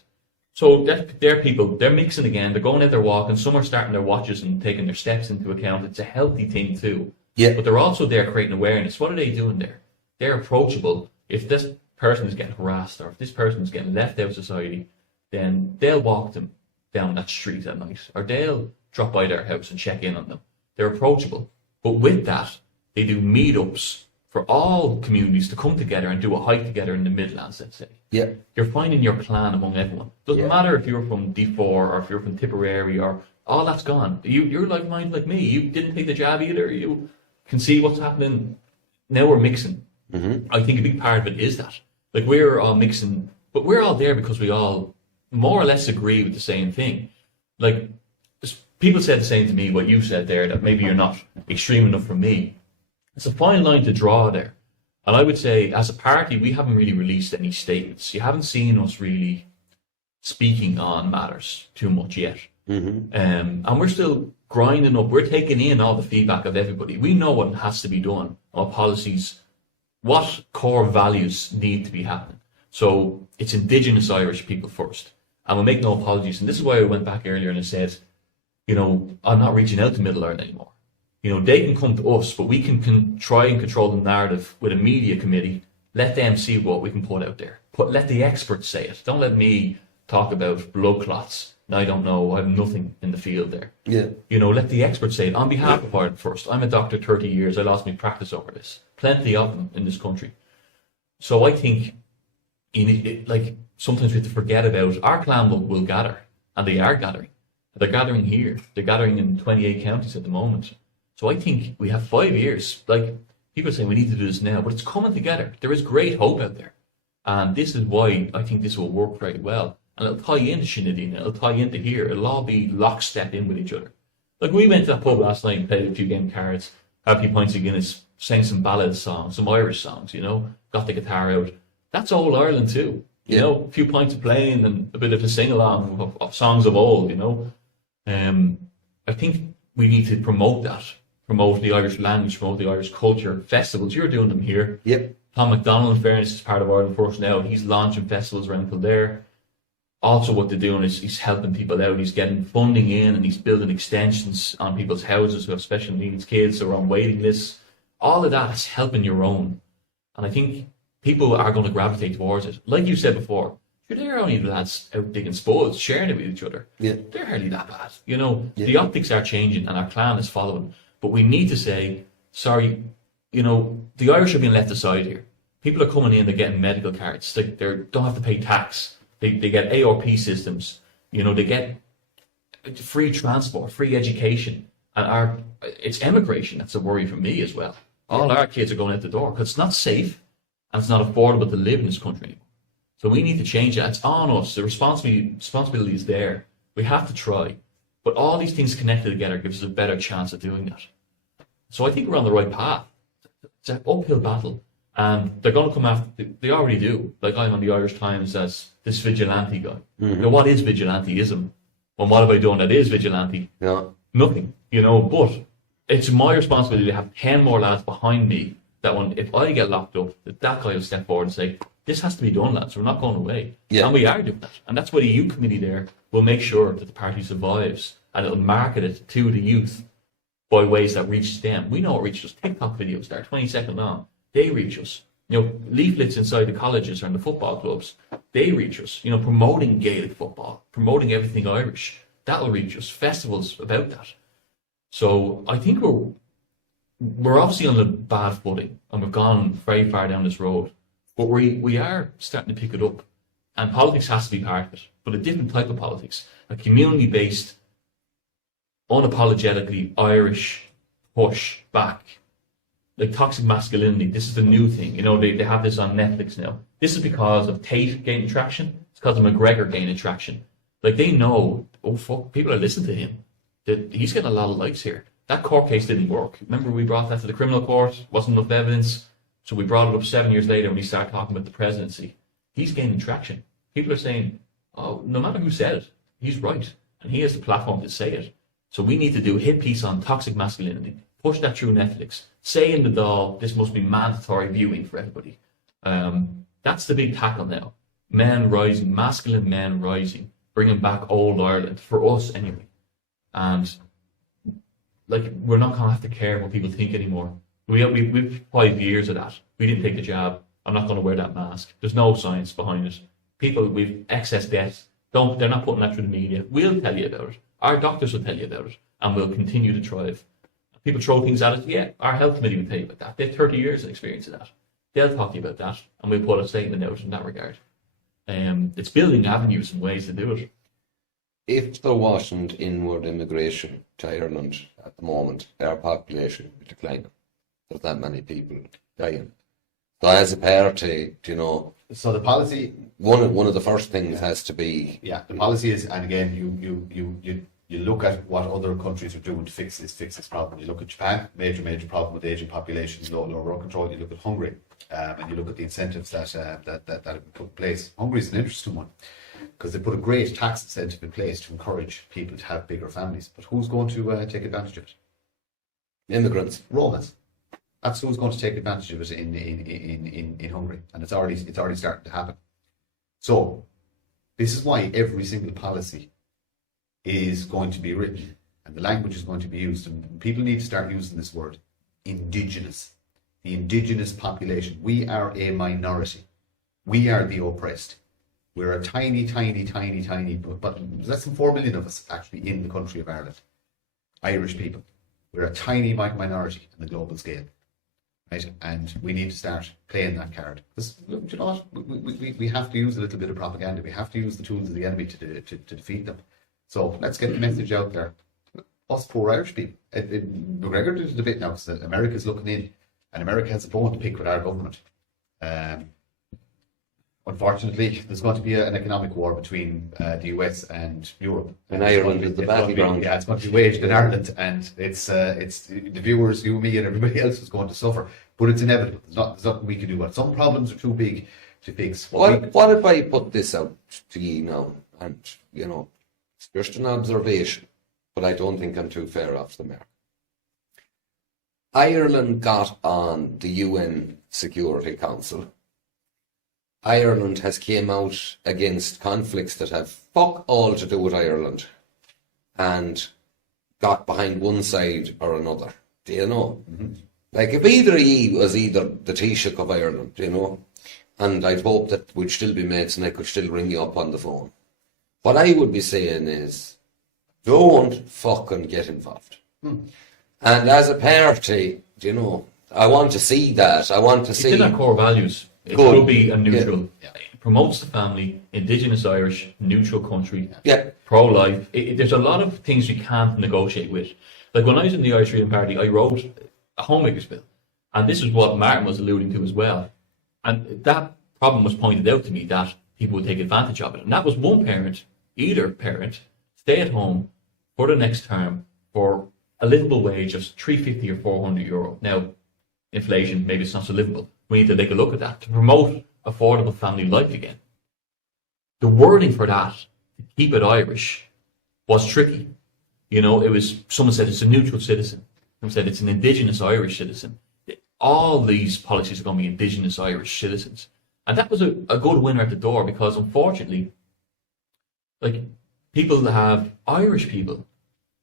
So they're people, they're mixing again, they're going out their walk, and some are starting their watches and taking their steps into account. It's a healthy thing too. Yeah. But they're also there creating awareness. What are they doing there? They're approachable. If this person is getting harassed or if this person is getting left out of society, then they'll walk them down that street at night, or they'll drop by their house and check in on them. They're approachable. But with that, they do meetups for all communities to come together and do a hike together in the Midlands, let's say. Yeah. You're finding your clan among everyone. Doesn't matter if you're from D4 or if you're from Tipperary or all that's gone. You're like-minded like me. You didn't take the jab either. You can see what's happening. Now we're mixing. I think a big part of it is that. Like, we're all mixing, but we're all there because we all more or less agree with the same thing. Like, people said the same to me, what you said there, that maybe you're not extreme enough for me. It's a fine line to draw there. And I would say, as a party, we haven't really released any statements. You haven't seen us really speaking on matters too much yet. And we're still grinding up. We're taking in all the feedback of everybody. We know what has to be done, what policies, what core values need to be happening. So it's Indigenous Irish people first. And we'll make no apologies. And this is why I went back earlier and I said, you know, I'm not reaching out to Middle Ireland anymore. You know, they can come to us, but we can try and control the narrative with a media committee. Let them see what we can put out there. Let the experts say it. Don't let me talk about blood clots. I don't know. I have nothing in the field there. Yeah. You know, let the experts say it on behalf of Ireland first. I'm a doctor, 30 years. I lost my practice over this. Plenty of them in this country. So I think, like, sometimes we have to forget about our clan will gather, and they are gathering. They're gathering here. They're gathering in 28 counties at the moment. So I think we have 5 years. Like, people say we need to do this now, but it's coming together. There is great hope out there. And this is why I think this will work very well. And it'll tie into Shinadina, it'll tie into here. It'll all be lockstep in with each other. Like, we went to that pub last night and played a few game cards, had a few pints of Guinness, sang some ballad songs, some Irish songs, you know, got the guitar out. That's old Ireland too. You know, a few pints of playing and a bit of a sing-along of songs of old, you know. I think we need to promote that. Promote the Irish language, promote the Irish culture. Festivals, you're doing them here. Yep. Tom McDonald, in fairness, is part of Ireland First now. He's launching festivals around Kildare. Also, what they're doing is he's helping people out. He's getting funding in and he's building extensions on people's houses who have special needs, kids who are on waiting lists. All of that is helping your own. And I think people are going to gravitate towards it. Like you said before, they're only lads out digging spuds, sharing it with each other. Yeah. They're hardly that bad. You know, the optics are changing and our clan is following. But we need to say, sorry, you know, the Irish are being left aside here. People are coming in, they're getting medical cards. They don't have to pay tax. They get ARP systems. You know, they get free transport, free education. And it's emigration that's a worry for me as well. All our kids are going out the door because it's not safe and it's not affordable to live in this country anymore. So we need to change that. It's on us. The responsibility is there. We have to try. But all these things connected together gives us a better chance of doing that. So I think we're on the right path. It's an uphill battle. And they're going to come after, they already do. Like, I'm on the Irish Times as this vigilante guy. Now, what is vigilanteism? Well, what have I done that is vigilante? No. Nothing, you know, but it's my responsibility to have 10 more lads behind me that if I get locked up, that guy will step forward and say, this has to be done, lads. We're not going away. Yeah. And we are doing that. And that's why the youth committee there will make sure that the party survives and it'll market it to the youth by ways that reaches them. We know what reaches us. TikTok videos, they're 20 seconds long. They reach us. You know, leaflets inside the colleges or in the football clubs, they reach us. You know, promoting Gaelic football, promoting everything Irish. that'll reach us. Festivals about that. So I think we're obviously on a bad footing, and we've gone very far down this road. But we are starting to pick it up, and politics has to be part of it, but a different type of politics, a community-based, unapologetically Irish push back. Like toxic masculinity, this is the new thing. They have this on Netflix now. This is because of Tate gaining traction. It's because of McGregor gaining traction. Like they know, oh fuck, people are listening to him. He's getting a lot of likes here. That court case didn't work. Remember we brought that to the criminal court? Wasn't enough evidence. So we brought it up 7 years later when we started talking about the presidency. He's gaining traction. People are saying, oh, no matter who said it, he's right. And he has the platform to say it. So we need to do a hit piece on toxic masculinity. Push that through Netflix. Say in the doll, this must be mandatory viewing for everybody. That's the big tackle now. Men rising, masculine men rising, bringing back old Ireland, for us anyway. And like, we're not going to have to care what people think anymore. We've 5 years of that. We didn't take the jab. I'm not going to wear that mask. There's no science behind it. People with excess deaths, they're not putting that through the media. We'll tell you about it. Our doctors will tell you about it, and we'll continue to thrive. People throw things at us. Yeah, our health committee will tell you about that. They have 30 years of experience of that. They'll talk to you about that, and we'll put a statement out in that regard. It's building avenues and ways to do it. If there wasn't inward immigration to Ireland at the moment, our population would decline. There's that many people dying. So as a party, So the policy, one of the first things has to be... yeah, the policy is, and again, you look at what other countries are doing to fix this problem. You look at Japan, major problem with aging populations, low road control. You look at Hungary, and you look at the incentives that have put in place. Hungary is an interesting one, because they put a great tax incentive in place to encourage people to have bigger families. But who's going to take advantage of it? Immigrants. Romans. That's who's going to take advantage of it in Hungary, and it's already starting to happen. So this is why every single policy is going to be written, and the language is going to be used, and people need to start using this word, indigenous. The indigenous population. We are a minority. We are the oppressed. We're a tiny, but less than 4 million of us actually in the country of Ireland. Irish people. We're a tiny minority in the global scale. Right? And we need to start playing that card. Because, look, you know what? We have to use a little bit of propaganda. We have to use the tools of the enemy to defeat them. So let's get the message out there. Us poor Irish people. McGregor did it a bit now, because America's looking in, and America has a bone to pick with our government. Unfortunately, there's going to be an economic war between the US and Europe. And Ireland is the battleground. Yeah, it's going to be waged in Ireland, and it's the viewers, you, me, and everybody else is going to suffer. But it's inevitable. There's nothing we can do. But some problems are too big to fix. What if I put this out to you now, and it's just an observation, but I don't think I'm too far off the mark. Ireland got on the UN Security Council. Ireland has came out against conflicts that have fuck all to do with Ireland, and got behind one side or another. Do you know? Mm-hmm. Like, if either of ye was either the Taoiseach of Ireland, and I'd hope that we'd still be mates and I could still ring you up on the phone. What I would be saying is, don't fucking get involved. And as a party, I want to see that. I want to see... It's in our core values. It should be a neutral. Yeah. It promotes the family, Indigenous Irish, neutral country, pro-life. There's a lot of things you can't negotiate with. Like, when I was in the Irish Freedom Party, I wrote a homemaker's bill. And this is what Martin was alluding to as well. And that problem was pointed out to me, that people would take advantage of it. And that was one parent, either parent, stay at home for the next term for a livable wage of €350 or €400. Now, inflation, maybe it's not so livable. We need to take a look at that to promote affordable family life again. The wording for that, to keep it Irish, was tricky. It was, someone said it's a neutral citizen. Someone said it's an Indigenous Irish citizen. All these policies are going to be Indigenous Irish citizens. And that was a good winner at the door, because unfortunately, like, Irish people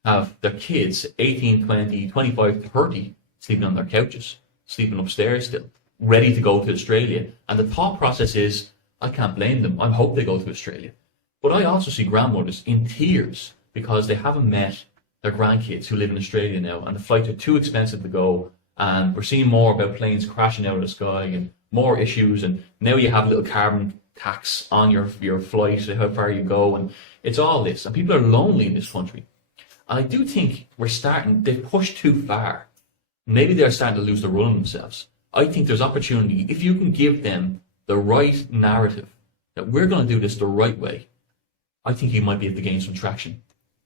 have their kids, 18, 20, 25, 30, sleeping on their couches, sleeping upstairs still, ready to go to Australia. And the thought process is, I can't blame them. I hope they go to Australia. But I also see grandmothers in tears because they haven't met their grandkids who live in Australia now, and the flights are too expensive to go, and we're seeing more about planes crashing out of the sky and more issues, and now you have a little carbon tax on your flight, how far you go, and it's all this, and people are lonely in this country. And I do think they've pushed too far. Maybe they're starting to lose the run on themselves. I think there's opportunity, if you can give them the right narrative, that we're going to do this the right way, I think you might be able to gain some traction.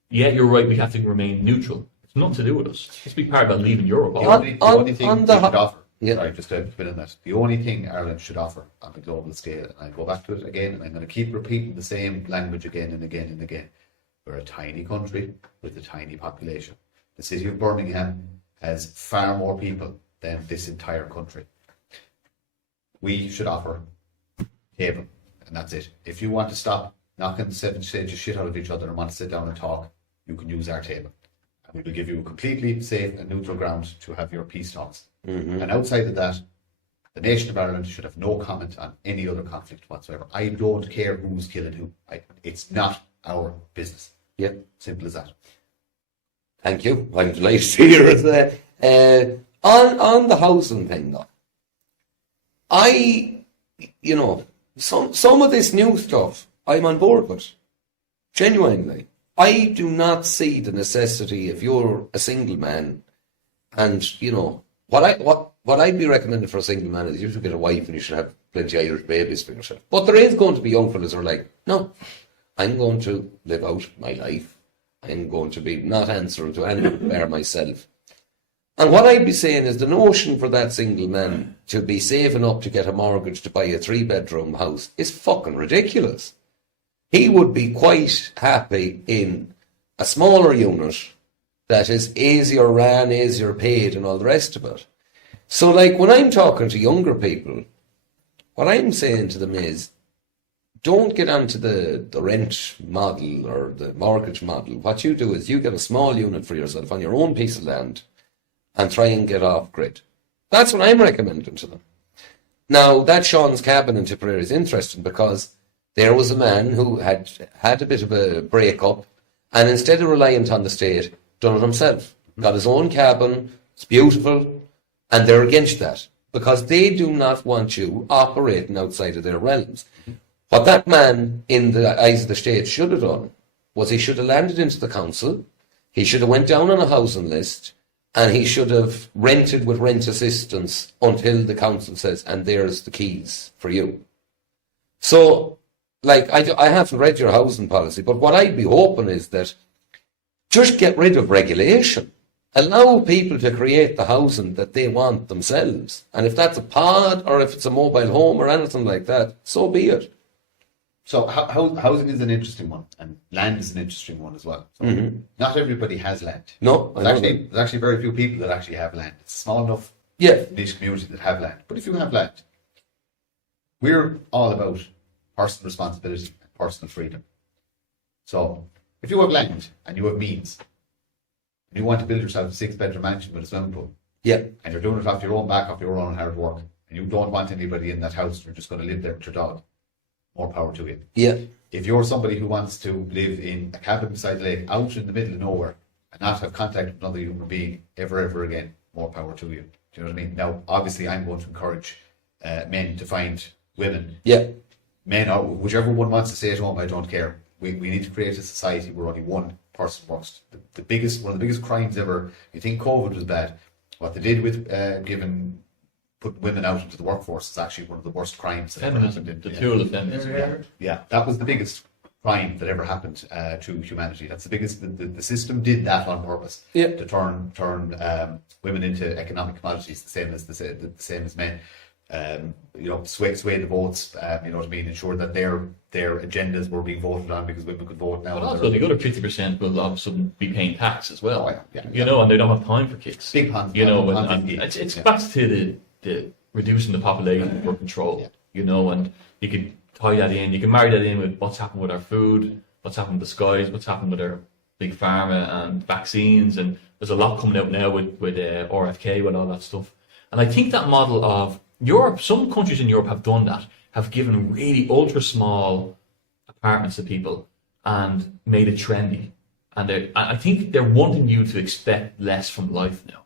Yeah, you're right, we have to remain neutral. It's nothing to do with us. Let's be part about leaving Europe. The only thing we should offer, sorry, just to put in that, the only thing Ireland should offer on the global scale, and I go back to it again, and I'm going to keep repeating the same language again and again and again. We're a tiny country with a tiny population. The city of Birmingham has far more people than this entire country. We should offer table, and that's it. If you want to stop knocking the seven stages shit out of each other and want to sit down and talk, you can use our table. And we will give you a completely safe and neutral ground to have your peace talks. Mm-hmm. And outside of that, the nation of Ireland should have no comment on any other conflict whatsoever. I don't care who's killing who. It's not our business. Yeah. Simple as that. Thank you. I'm delighted to hear it. On the housing thing, though, some of this new stuff I'm on board with. Genuinely. I do not see the necessity if you're a single man, and what I'd be recommending for a single man is you should get a wife and you should have plenty of Irish babies for yourself. But there is going to be young fellas who are like, no, I'm going to live out my life. I'm going to be not answering to anyone but myself. And what I'd be saying is the notion for that single man to be saving up to get a mortgage to buy a 3-bedroom house is fucking ridiculous. He would be quite happy in a smaller unit that is easier ran, easier paid, and all the rest of it. So, like, when I'm talking to younger people, what I'm saying to them is, don't get onto the rent model or the mortgage model. What you do is you get a small unit for yourself on your own piece of land and try and get off grid. That's what I'm recommending to them. Now, that Sean's cabin in Tipperary is interesting because there was a man who had a bit of a breakup, and instead of reliant on the state, done it himself. Got his own cabin, it's beautiful, and they're against that because they do not want you operating outside of their realms. What that man, in the eyes of the state, should have done was he should have landed into the council, he should have went down on a housing list, and he should have rented with rent assistance until the council says, and there's the keys for you. So, like, I haven't read your housing policy, but what I'd be hoping is that just get rid of regulation. Allow people to create the housing that they want themselves. And if that's a pod or if it's a mobile home or anything like that, so be it. So housing is an interesting one, and land is an interesting one as well. So not everybody has land. No, there's actually very few people that actually have land. It's a small enough niche community that have land. But if you have land, we're all about personal responsibility and personal freedom. So if you have land and you have means, and you want to build yourself a 6-bedroom mansion with a swimming pool, and you're doing it off your own back, off your own hard work, and you don't want anybody in that house, you're just going to live there with your dog, more power to you. Yeah. If you're somebody who wants to live in a cabin beside the lake, out in the middle of nowhere, and not have contact with another human being ever again, more power to you. Do you know what I mean? Now, obviously, I'm going to encourage men to find women. Yeah. Men, or whichever one wants to stay at home, I don't care. We need to create a society where only one person works. One of the biggest crimes ever. You think COVID was bad? What they did with putting women out into the workforce is actually one of the worst crimes that ever happened. The tool of feminism. Yeah, that was the biggest crime that ever happened to humanity. That's the biggest. The system did that on purpose to turn women into economic commodities, the same as men. Sway the votes. You know what I mean? Ensure that their agendas were being voted on because women could vote now. But also, the other 50% will all of a sudden be paying tax as well. Oh, yeah. And they don't have time for kids. Big ponds. It's back to the reducing the population for control. And you can tie that in. You can marry that in with what's happened with our food, what's happened with the skies, what's happened with our big pharma and vaccines, and there's a lot coming out now with RFK, with all that stuff. And I think that model of Europe, some countries in Europe have done that, have given really ultra small apartments to people and made it trendy. and I think they're wanting you to expect less from life now.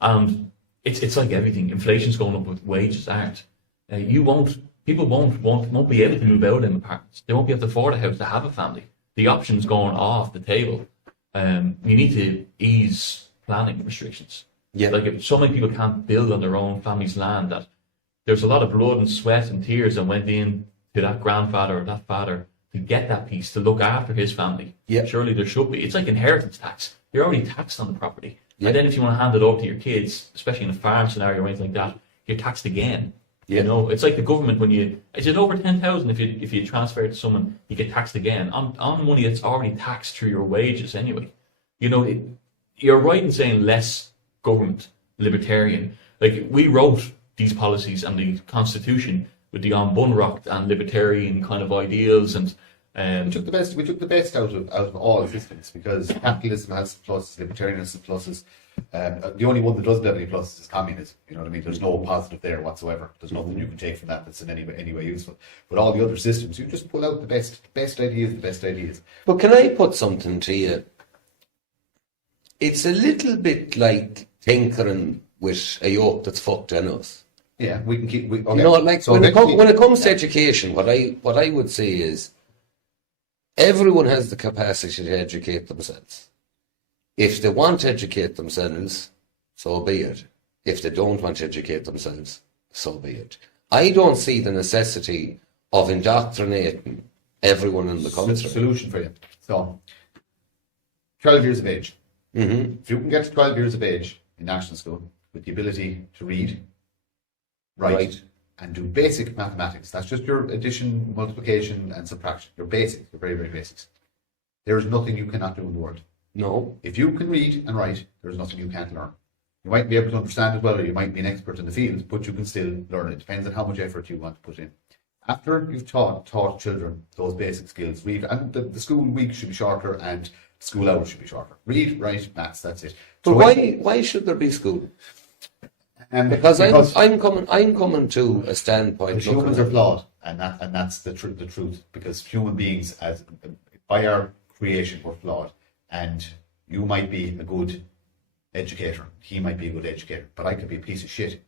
And it's like everything. Inflation's going up with wages aren't. People won't be able to move out of them apartments. They won't be able to afford a house to have a family. The option's going off the table. You need to ease planning restrictions. Yeah. Like if so many people can't build on their own family's land, that there's a lot of blood and sweat and tears that went in to that grandfather or that father to get that piece, to look after his family. Yeah. Surely there should be. It's like inheritance tax. You're already taxed on the property. Yeah. And then if you want to hand it over to your kids, especially in a farm scenario or anything like that, you're taxed again. Yeah. You know, it's like the government when is it over 10,000 if you transfer it to someone, you get taxed again on money that's already taxed through your wages anyway. You know, you're right in saying less government, libertarian. Like we wrote these policies and the constitution with the Bunrock and libertarian kind of ideals, and We took the best out of all systems, because capitalism has pluses, libertarianism has pluses. The only one that doesn't have any pluses is communism. You know what I mean? There's no positive there whatsoever. There's nothing you can take from that that's in any way useful. But all the other systems, you just pull out the best ideas. But can I put something to you? It's a little bit like tinkering with a yoke that's fucked on us. Yeah, we can keep. Okay. You know, like So when it comes to yeah. education, what I would say is everyone has the capacity to educate themselves. If they want to educate themselves, so be it. If they don't want to educate themselves, so be it. I don't see the necessity of indoctrinating everyone in the country. Solution for you. So, 12 years of age. Mm-hmm. If you can get to 12 years of age in national school with the ability to read, write, and do basic mathematics, that's just your addition, multiplication, and subtraction. Your basics, your very, very basics. There is nothing you cannot do in the world. No. If you can read and write, there is nothing you can't learn. You might be able to understand it well, or you might be an expert in the field, but you can still learn it. It depends on how much effort you want to put in. After you've taught children those basic skills, read, and the school week should be shorter and school hours should be shorter. Read, write, maths, that's it. But So why should there be school? Because I'm coming to a standpoint. humans are flawed, and that's the truth. Because human beings, as by our creation, we're flawed, and you might be a good educator, he might be a good educator, but I could be a piece of shit.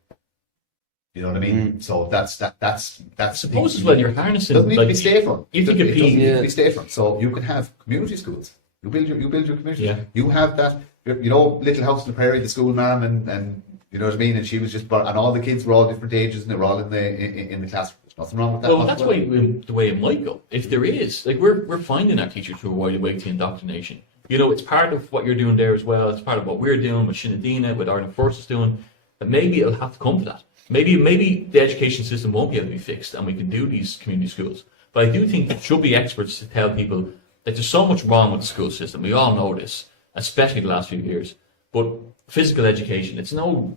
You know what I mean? So that's. I suppose as well you're harnessing. Doesn't need to be state run. You think it of doesn't need yeah. to be state run. So you can have community schools. You build your community. Yeah. You have that. You know, Little House on the Prairie, the school ma'am, and you know what I mean. And she was just, and all the kids were all different ages, and they were all in the classroom. There's nothing wrong with that. Well, that's the way it might go. If there is, like we're finding our teachers who are wide awake to indoctrination. You know, it's part of what you're doing there as well. It's part of what we're doing with Shinadina, with Ireland First is doing. But maybe it'll have to come to that. Maybe the education system won't be able to be fixed, and we can do these community schools. But I do think there should be experts to tell people that there's so much wrong with the school system. We all know this, especially the last few years. But physical education, it's no,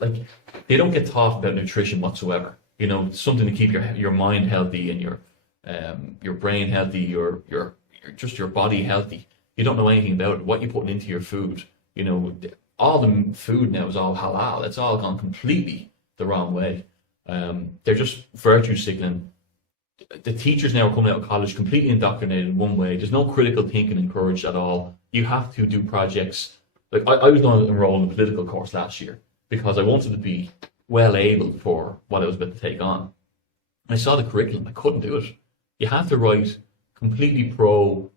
like, they don't get taught about nutrition whatsoever. You know, it's something to keep your mind healthy and your brain healthy, your body healthy. You don't know anything about it. What you're putting into your food, you know, all the food now is all halal. It's all gone completely the wrong way. They're just virtue signaling. The teachers now are coming out of college completely indoctrinated one way. There's no critical thinking encouraged at all. You have to do projects. Like I was going to enroll in a political course last year because I wanted to be well able for what I was about to take on. I saw the curriculum. I couldn't do it. You have to write completely pro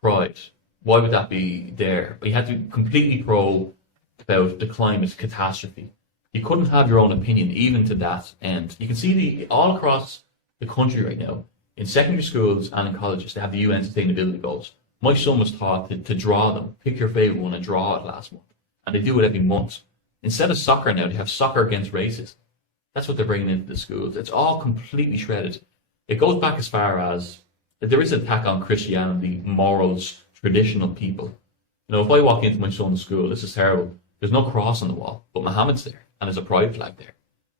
pride. Why would that be there? You had to completely pro about the climate catastrophe. You couldn't have your own opinion even to that end. You can see all across the country right now, in secondary schools and in colleges, they have the UN sustainability goals. My son was taught to draw them. Pick your favourite one and draw it last month. And they do it every month. Instead of soccer now, they have soccer against races. That's what they're bringing into the schools. It's all completely shredded. It goes back as far as there is an attack on Christianity, morals, traditional people. You know, if I walk into my son's school, this is terrible. There's no cross on the wall, but Muhammad's there, and there's a pride flag there.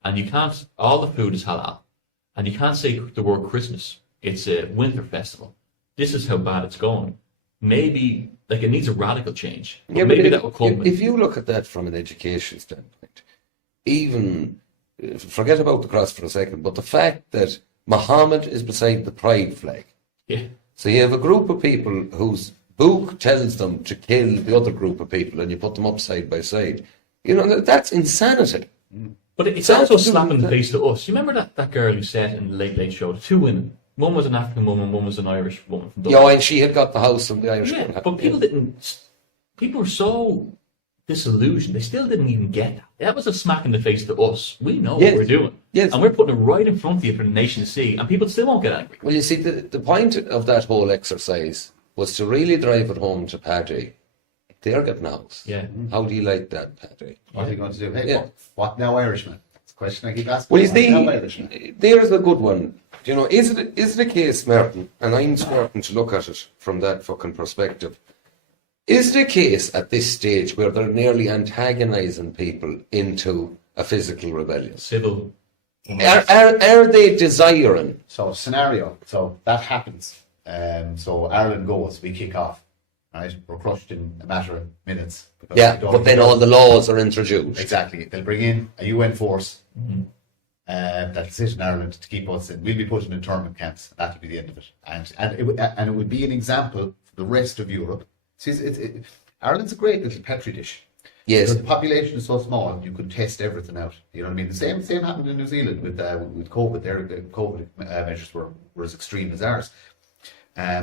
And you can't, all the food is halal. And you can't say the word Christmas. It's a winter festival. This is how bad it's going. Maybe, like, it needs a radical change. But maybe that will come. If you look at that from an education standpoint, even, forget about the cross for a second, but the fact that Muhammad is beside the pride flag. Yeah. So you have a group of people whose Who tells them to kill the other group of people and you put them up side by side? You know, that's insanity. But it's also slapping the face to us. You remember that girl who said in the Late Late Show, the two women, one was an African woman, one was an Irish woman from Dublin. Yeah, and she had got the house from the Irish woman. But people were so disillusioned, they still didn't even get that. That was a smack in the face to us. We know what we're doing. Yes. And we're putting it right in front of you for the nation to see, and people still won't get angry. Well, you see, the point of that whole exercise was to really drive it home to Paddy. They're getting a house. Yeah. How do you like that, Paddy? What are you going to do? Hey, what now, Irishman? That's a question I keep asking. Well, you What now, see, Irishman? there's a good one. You know, is it a case, Martin, and I'm starting to look at it from that fucking perspective, is it a case at this stage where they're nearly antagonising people into a physical rebellion? Civil. Are they desiring? So scenario. So that happens. So Ireland goes. We kick off. Right, we're crushed in a matter of minutes. Yeah, but then all the laws are introduced. Exactly. They'll bring in a UN force that'll sit in Ireland to keep us in. We'll be put in internment camps. That'll be the end of it. And it would be an example for the rest of Europe. See, Ireland's a great little petri dish. Yes. Because the population is so small, you could test everything out. You know what I mean? The same happened in New Zealand with COVID. Their COVID measures were as extreme as ours.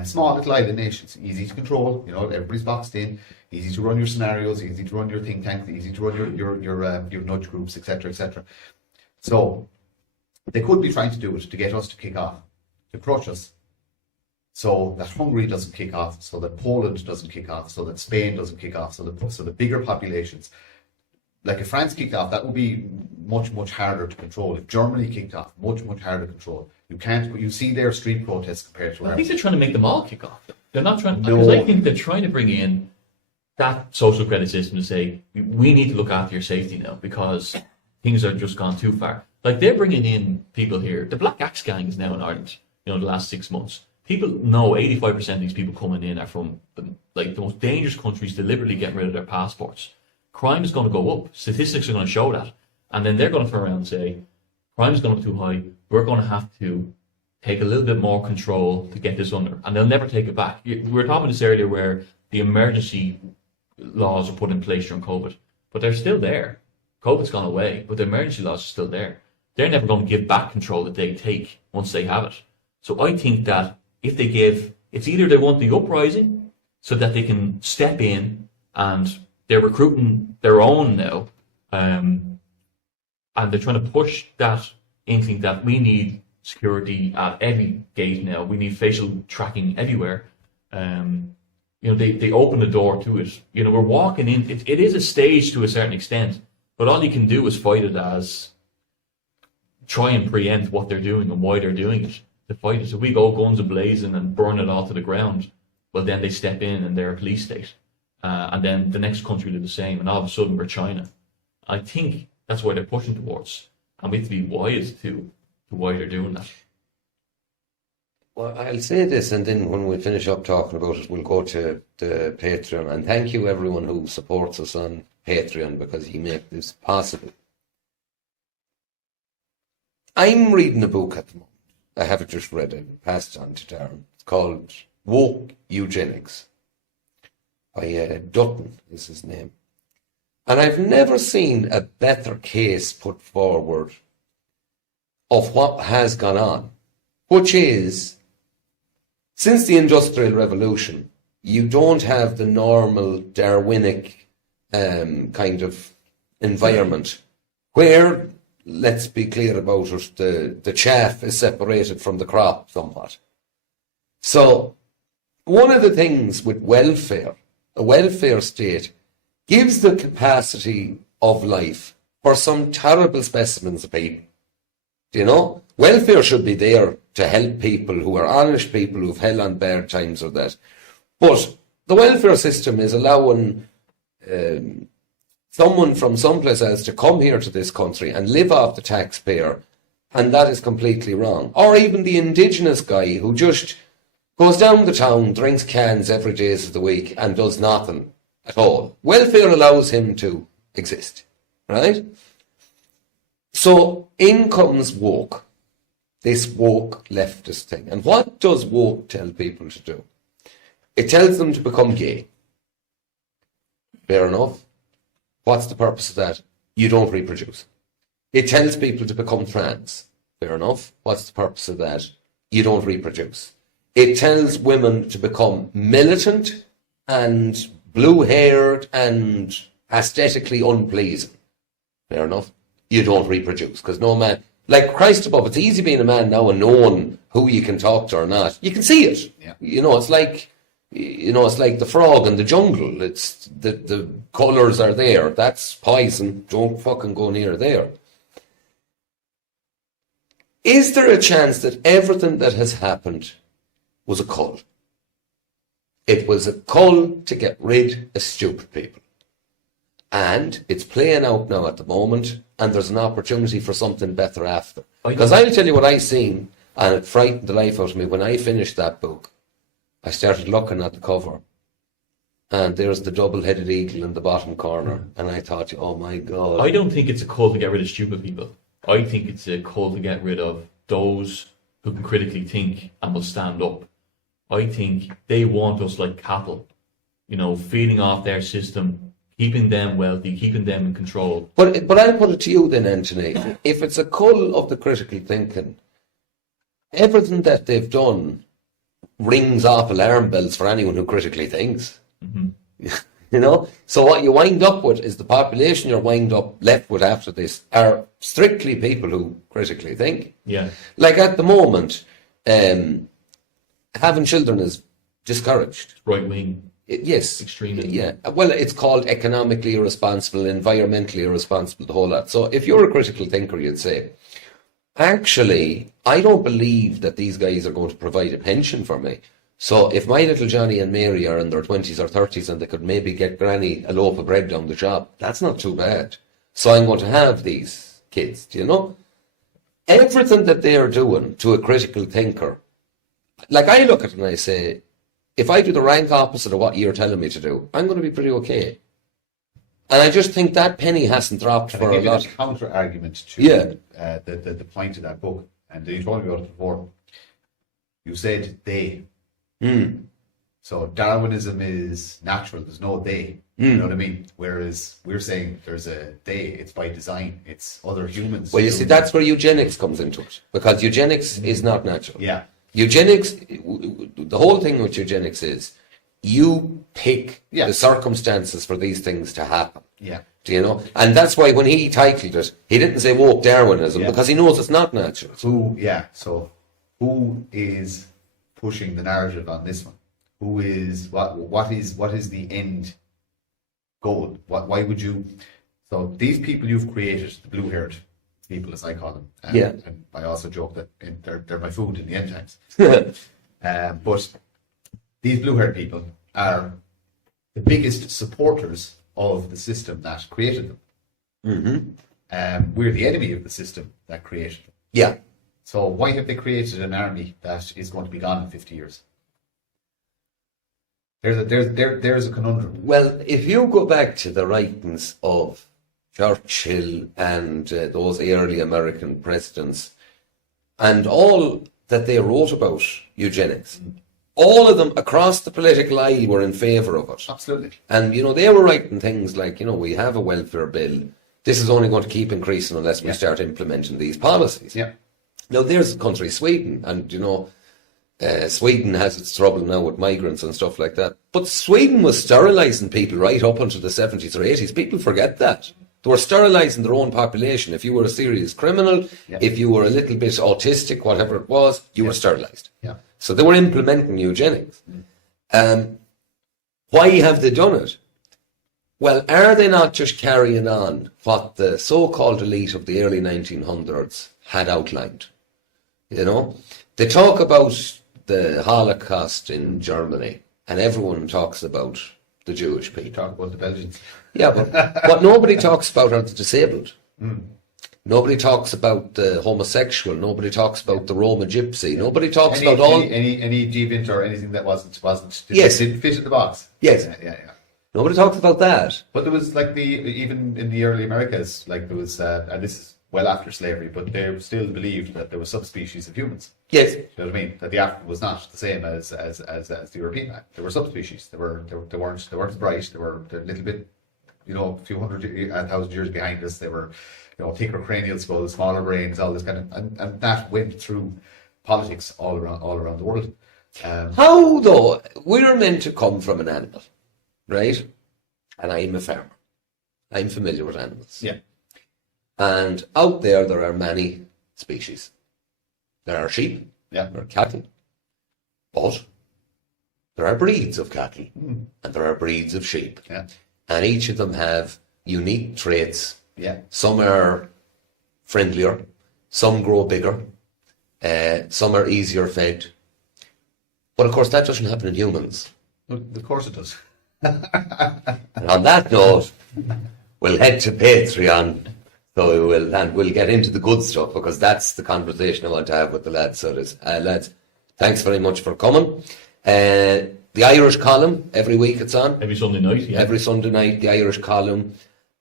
Small little island nations, easy to control. You know, everybody's boxed in. Easy to run your scenarios. Easy to run your think tanks. Easy to run your nudge groups, etc., etc. So they could be trying to do it to get us to kick off, to crush us, so that Hungary doesn't kick off, so that Poland doesn't kick off, so that Spain doesn't kick off, so the bigger populations. Like if France kicked off, that would be much, much harder to control. If Germany kicked off, much, much harder to control. You can't. You see their street protests compared to ours. I think they're trying to make them all kick off. They're not trying. Because I think they're trying to bring in that social credit system to say we need to look after your safety now because things are just gone too far. Like they're bringing in people here. The Black Axe gang is now in Ireland. You know, the last 6 months. People know 85% of these people coming in are from the most dangerous countries, deliberately getting rid of their passports. Crime is going to go up. Statistics are going to show that. And then they're going to turn around and say, crime is going up too high. We're going to have to take a little bit more control to get this under. And they'll never take it back. We were talking this earlier where the emergency laws are put in place during COVID. But they're still there. COVID's gone away, but the emergency laws are still there. They're never going to give back control that they take once they have it. So I think that if they give, it's either they want the uprising so that they can step in and they're recruiting their own now, and they're trying to push that inkling that we need security at every gate now. We need facial tracking everywhere. You know, they open the door to it. You know, we're walking in. It is a stage to a certain extent, but all you can do is fight it as try and preempt what they're doing and why they're doing it. To fight it. So we go guns a-blazing and burn it all to the ground. Well, then they step in and they're a police state. And then the next country do the same. And all of a sudden we're China. I think that's why they're pushing towards. And we have to be wise to why they're doing that. Well, I'll say this, and then when we finish up talking about it, we'll go to the Patreon. And thank you everyone who supports us on Patreon because you make this possible. I'm reading a book at the moment. I haven't just read it, passed it on to Darren. It's called Woke Eugenics by Dutton is his name. And I've never seen a better case put forward of what has gone on, which is, since the Industrial Revolution, you don't have the normal Darwinic kind of environment where, let's be clear about it, the chaff is separated from the crop somewhat. So one of the things with welfare, a welfare state, gives the capacity of life for some terrible specimens of people. You know, welfare should be there to help people who are honest people who've held on bad times or that. But the welfare system is allowing someone from someplace else to come here to this country and live off the taxpayer, and that is completely wrong. Or even the indigenous guy who just goes down the town, drinks cans every day of the week and does nothing at all. Welfare allows him to exist, right? So in comes woke, this woke leftist thing. And what does woke tell people to do? It tells them to become gay. Fair enough. What's the purpose of that? You don't reproduce. It tells people to become trans. Fair enough. What's the purpose of that? You don't reproduce. It tells women to become militant and blue-haired and aesthetically unpleasing. Fair enough. You don't reproduce, because no man... Like Christ above, it's easy being a man now and knowing who you can talk to or not. You can see it. Yeah. It's like the frog in the jungle. It's the colours are there. That's poison. Don't fucking go near there. Is there a chance that everything that has happened was a cull? It was a cull to get rid of stupid people. And it's playing out now at the moment, and there's an opportunity for something better after. Because I'll tell you what I seen, and it frightened the life out of me. When I finished that book, I started looking at the cover, and there's the double-headed eagle in the bottom corner, and I thought, oh my God. I don't think it's a call to get rid of stupid people. I think it's a call to get rid of those who can critically think and will stand up. I think they want us like cattle, feeding off their system, keeping them wealthy, keeping them in control. But I'll put it to you then, Anthony. If it's a cull of the critical thinking, everything that they've done rings off alarm bells for anyone who critically thinks. Mm-hmm. So what you wind up with is the population you're left with after this are strictly people who critically think. Yeah. Like at the moment, having children is discouraged. Right wing. Yes. Extremely. Yeah. Well, it's called economically irresponsible, environmentally irresponsible, the whole lot. So if you're a critical thinker, you'd say, actually, I don't believe that these guys are going to provide a pension for me. So if my little Johnny and Mary are in their 20s or 30s and they could maybe get Granny a loaf of bread down the job, that's not too bad. So I'm going to have these kids, Everything that they are doing to a critical thinker, like I look at it and I say, if I do the rank opposite of what you're telling me to do, I'm going to be pretty okay. And I just think that penny hasn't dropped for a lot. A counter argument to the point of that book, and you told me about it before. You said they. So Darwinism is natural. There's no they. You know what I mean? Whereas we're saying there's a they. It's by design. It's other humans. Well, you see, that's where eugenics comes into it, because eugenics is not natural. Yeah. Eugenics, the whole thing with eugenics is you pick the circumstances for these things to happen. Yeah. Do you know? And that's why when he titled it, he didn't say woke Darwinism, because he knows it's not natural. So who is pushing the narrative on this one? Who is what is the end goal? Why would you? So these people you've created, the blue-haired people, as I call them, and I also joke that they're my food in the end times. But these blue-haired people are the biggest supporters of the system that created them. Mm-hmm. We're the enemy of the system that created them. Yeah. So why have they created an army that is going to be gone in 50 years? There's a conundrum. Well, if you go back to the writings of Churchill and those early American presidents, and all that they wrote about eugenics, all of them across the political aisle were in favour of it. Absolutely. And, they were writing things like, we have a welfare bill. This is only going to keep increasing unless we start implementing these policies. Yeah. Now, there's the country Sweden, and, Sweden has its trouble now with migrants and stuff like that. But Sweden was sterilising people right up until the 70s or 80s. People forget that. They were sterilising their own population. If you were a serious criminal, if you were a little bit autistic, whatever it was, you were sterilised. Yeah. So they were implementing eugenics. Why have they done it? Well, are they not just carrying on what the so-called elite of the early 1900s had outlined? They talk about the Holocaust in Germany, and everyone talks about the Jewish people. Talk about the Belgians. Yeah, but what nobody talks about are the disabled. Nobody talks about the homosexual. Nobody talks about the Roma gypsy. Nobody talks about all any deviant or anything that didn't fit in the box. Yes. Yeah. Nobody talks about that. But there was even in the early Americas, there was and this is well after slavery, but they still believed that there was subspecies of humans. Yes. You know what I mean? That the African was not the same as the European man. There were subspecies. They weren't as bright. They were a little bit, a few thousand years behind us. They were, thicker cranial skulls, smaller brains, all this kind of, and that went through politics all around the world. How though? We're meant to come from an animal, right? And I'm a farmer. I'm familiar with animals. Yeah. And out there are many species. There are sheep, Yeah. there are cattle, but there are breeds of cattle and there are breeds of sheep. Yeah. And each of them have unique traits. Yeah. Some are friendlier, some grow bigger, some are easier fed. But of course that doesn't happen in humans. Of course it does. And on that note, we'll head to Patreon. So we'll get into the good stuff, because that's the conversation I want to have with the lads. So lads, thanks very much for coming. The Irish column, every week it's on. Every Sunday night, yeah. Every Sunday night, the Irish column.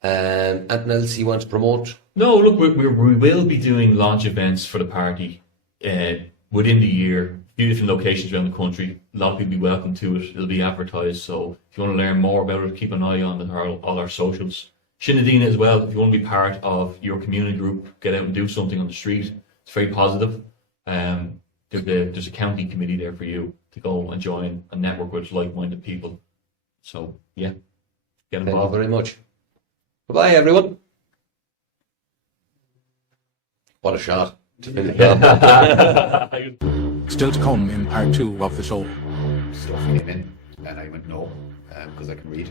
Anything else you want to promote? No, look, we will be doing launch events for the party within the year. A few different locations around the country. A lot of people will be welcome to it. It'll be advertised. So if you want to learn more about it, keep an eye on all our socials. Shinadina as well, if you want to be part of your community group, get out and do something on the street. It's very positive. There's a county committee there for you to go and join and network with like-minded people. So, yeah, get Thank you involved. very much. Goodbye, everyone. What a shot. Still to come in part 2 of the show. Stuff came in, and I went no, because I can read.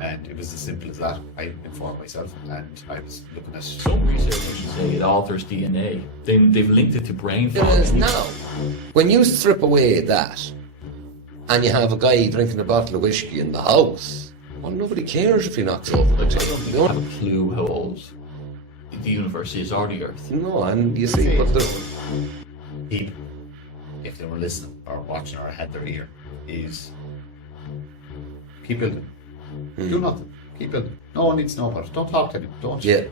And it was as simple as that. I informed myself, and I was looking at... Some researchers say it alters DNA. They've linked it to brain fog. It is now. When you strip away that, and you have a guy drinking a bottle of whiskey in the house, well, nobody cares if he knocks over the I don't table. think I have a clue how old the universe is or the Earth. No, and you see, but People, if they were listening or watching or had their ear, is keep building. Do nothing. Keep building. No one needs to know about it. Don't talk to anyone. Don't. Yeah.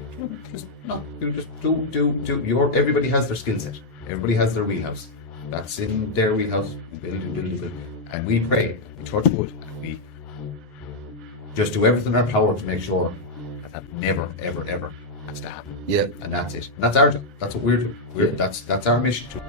Just no. You just do. Everybody has their skill set. Everybody has their wheelhouse. That's in their wheelhouse. We build. And we pray. We touch wood. And we just do everything in our power to make sure that never, ever, ever has to happen. yeah. And that's it. And that's our job. That's what we're doing. That's our mission too.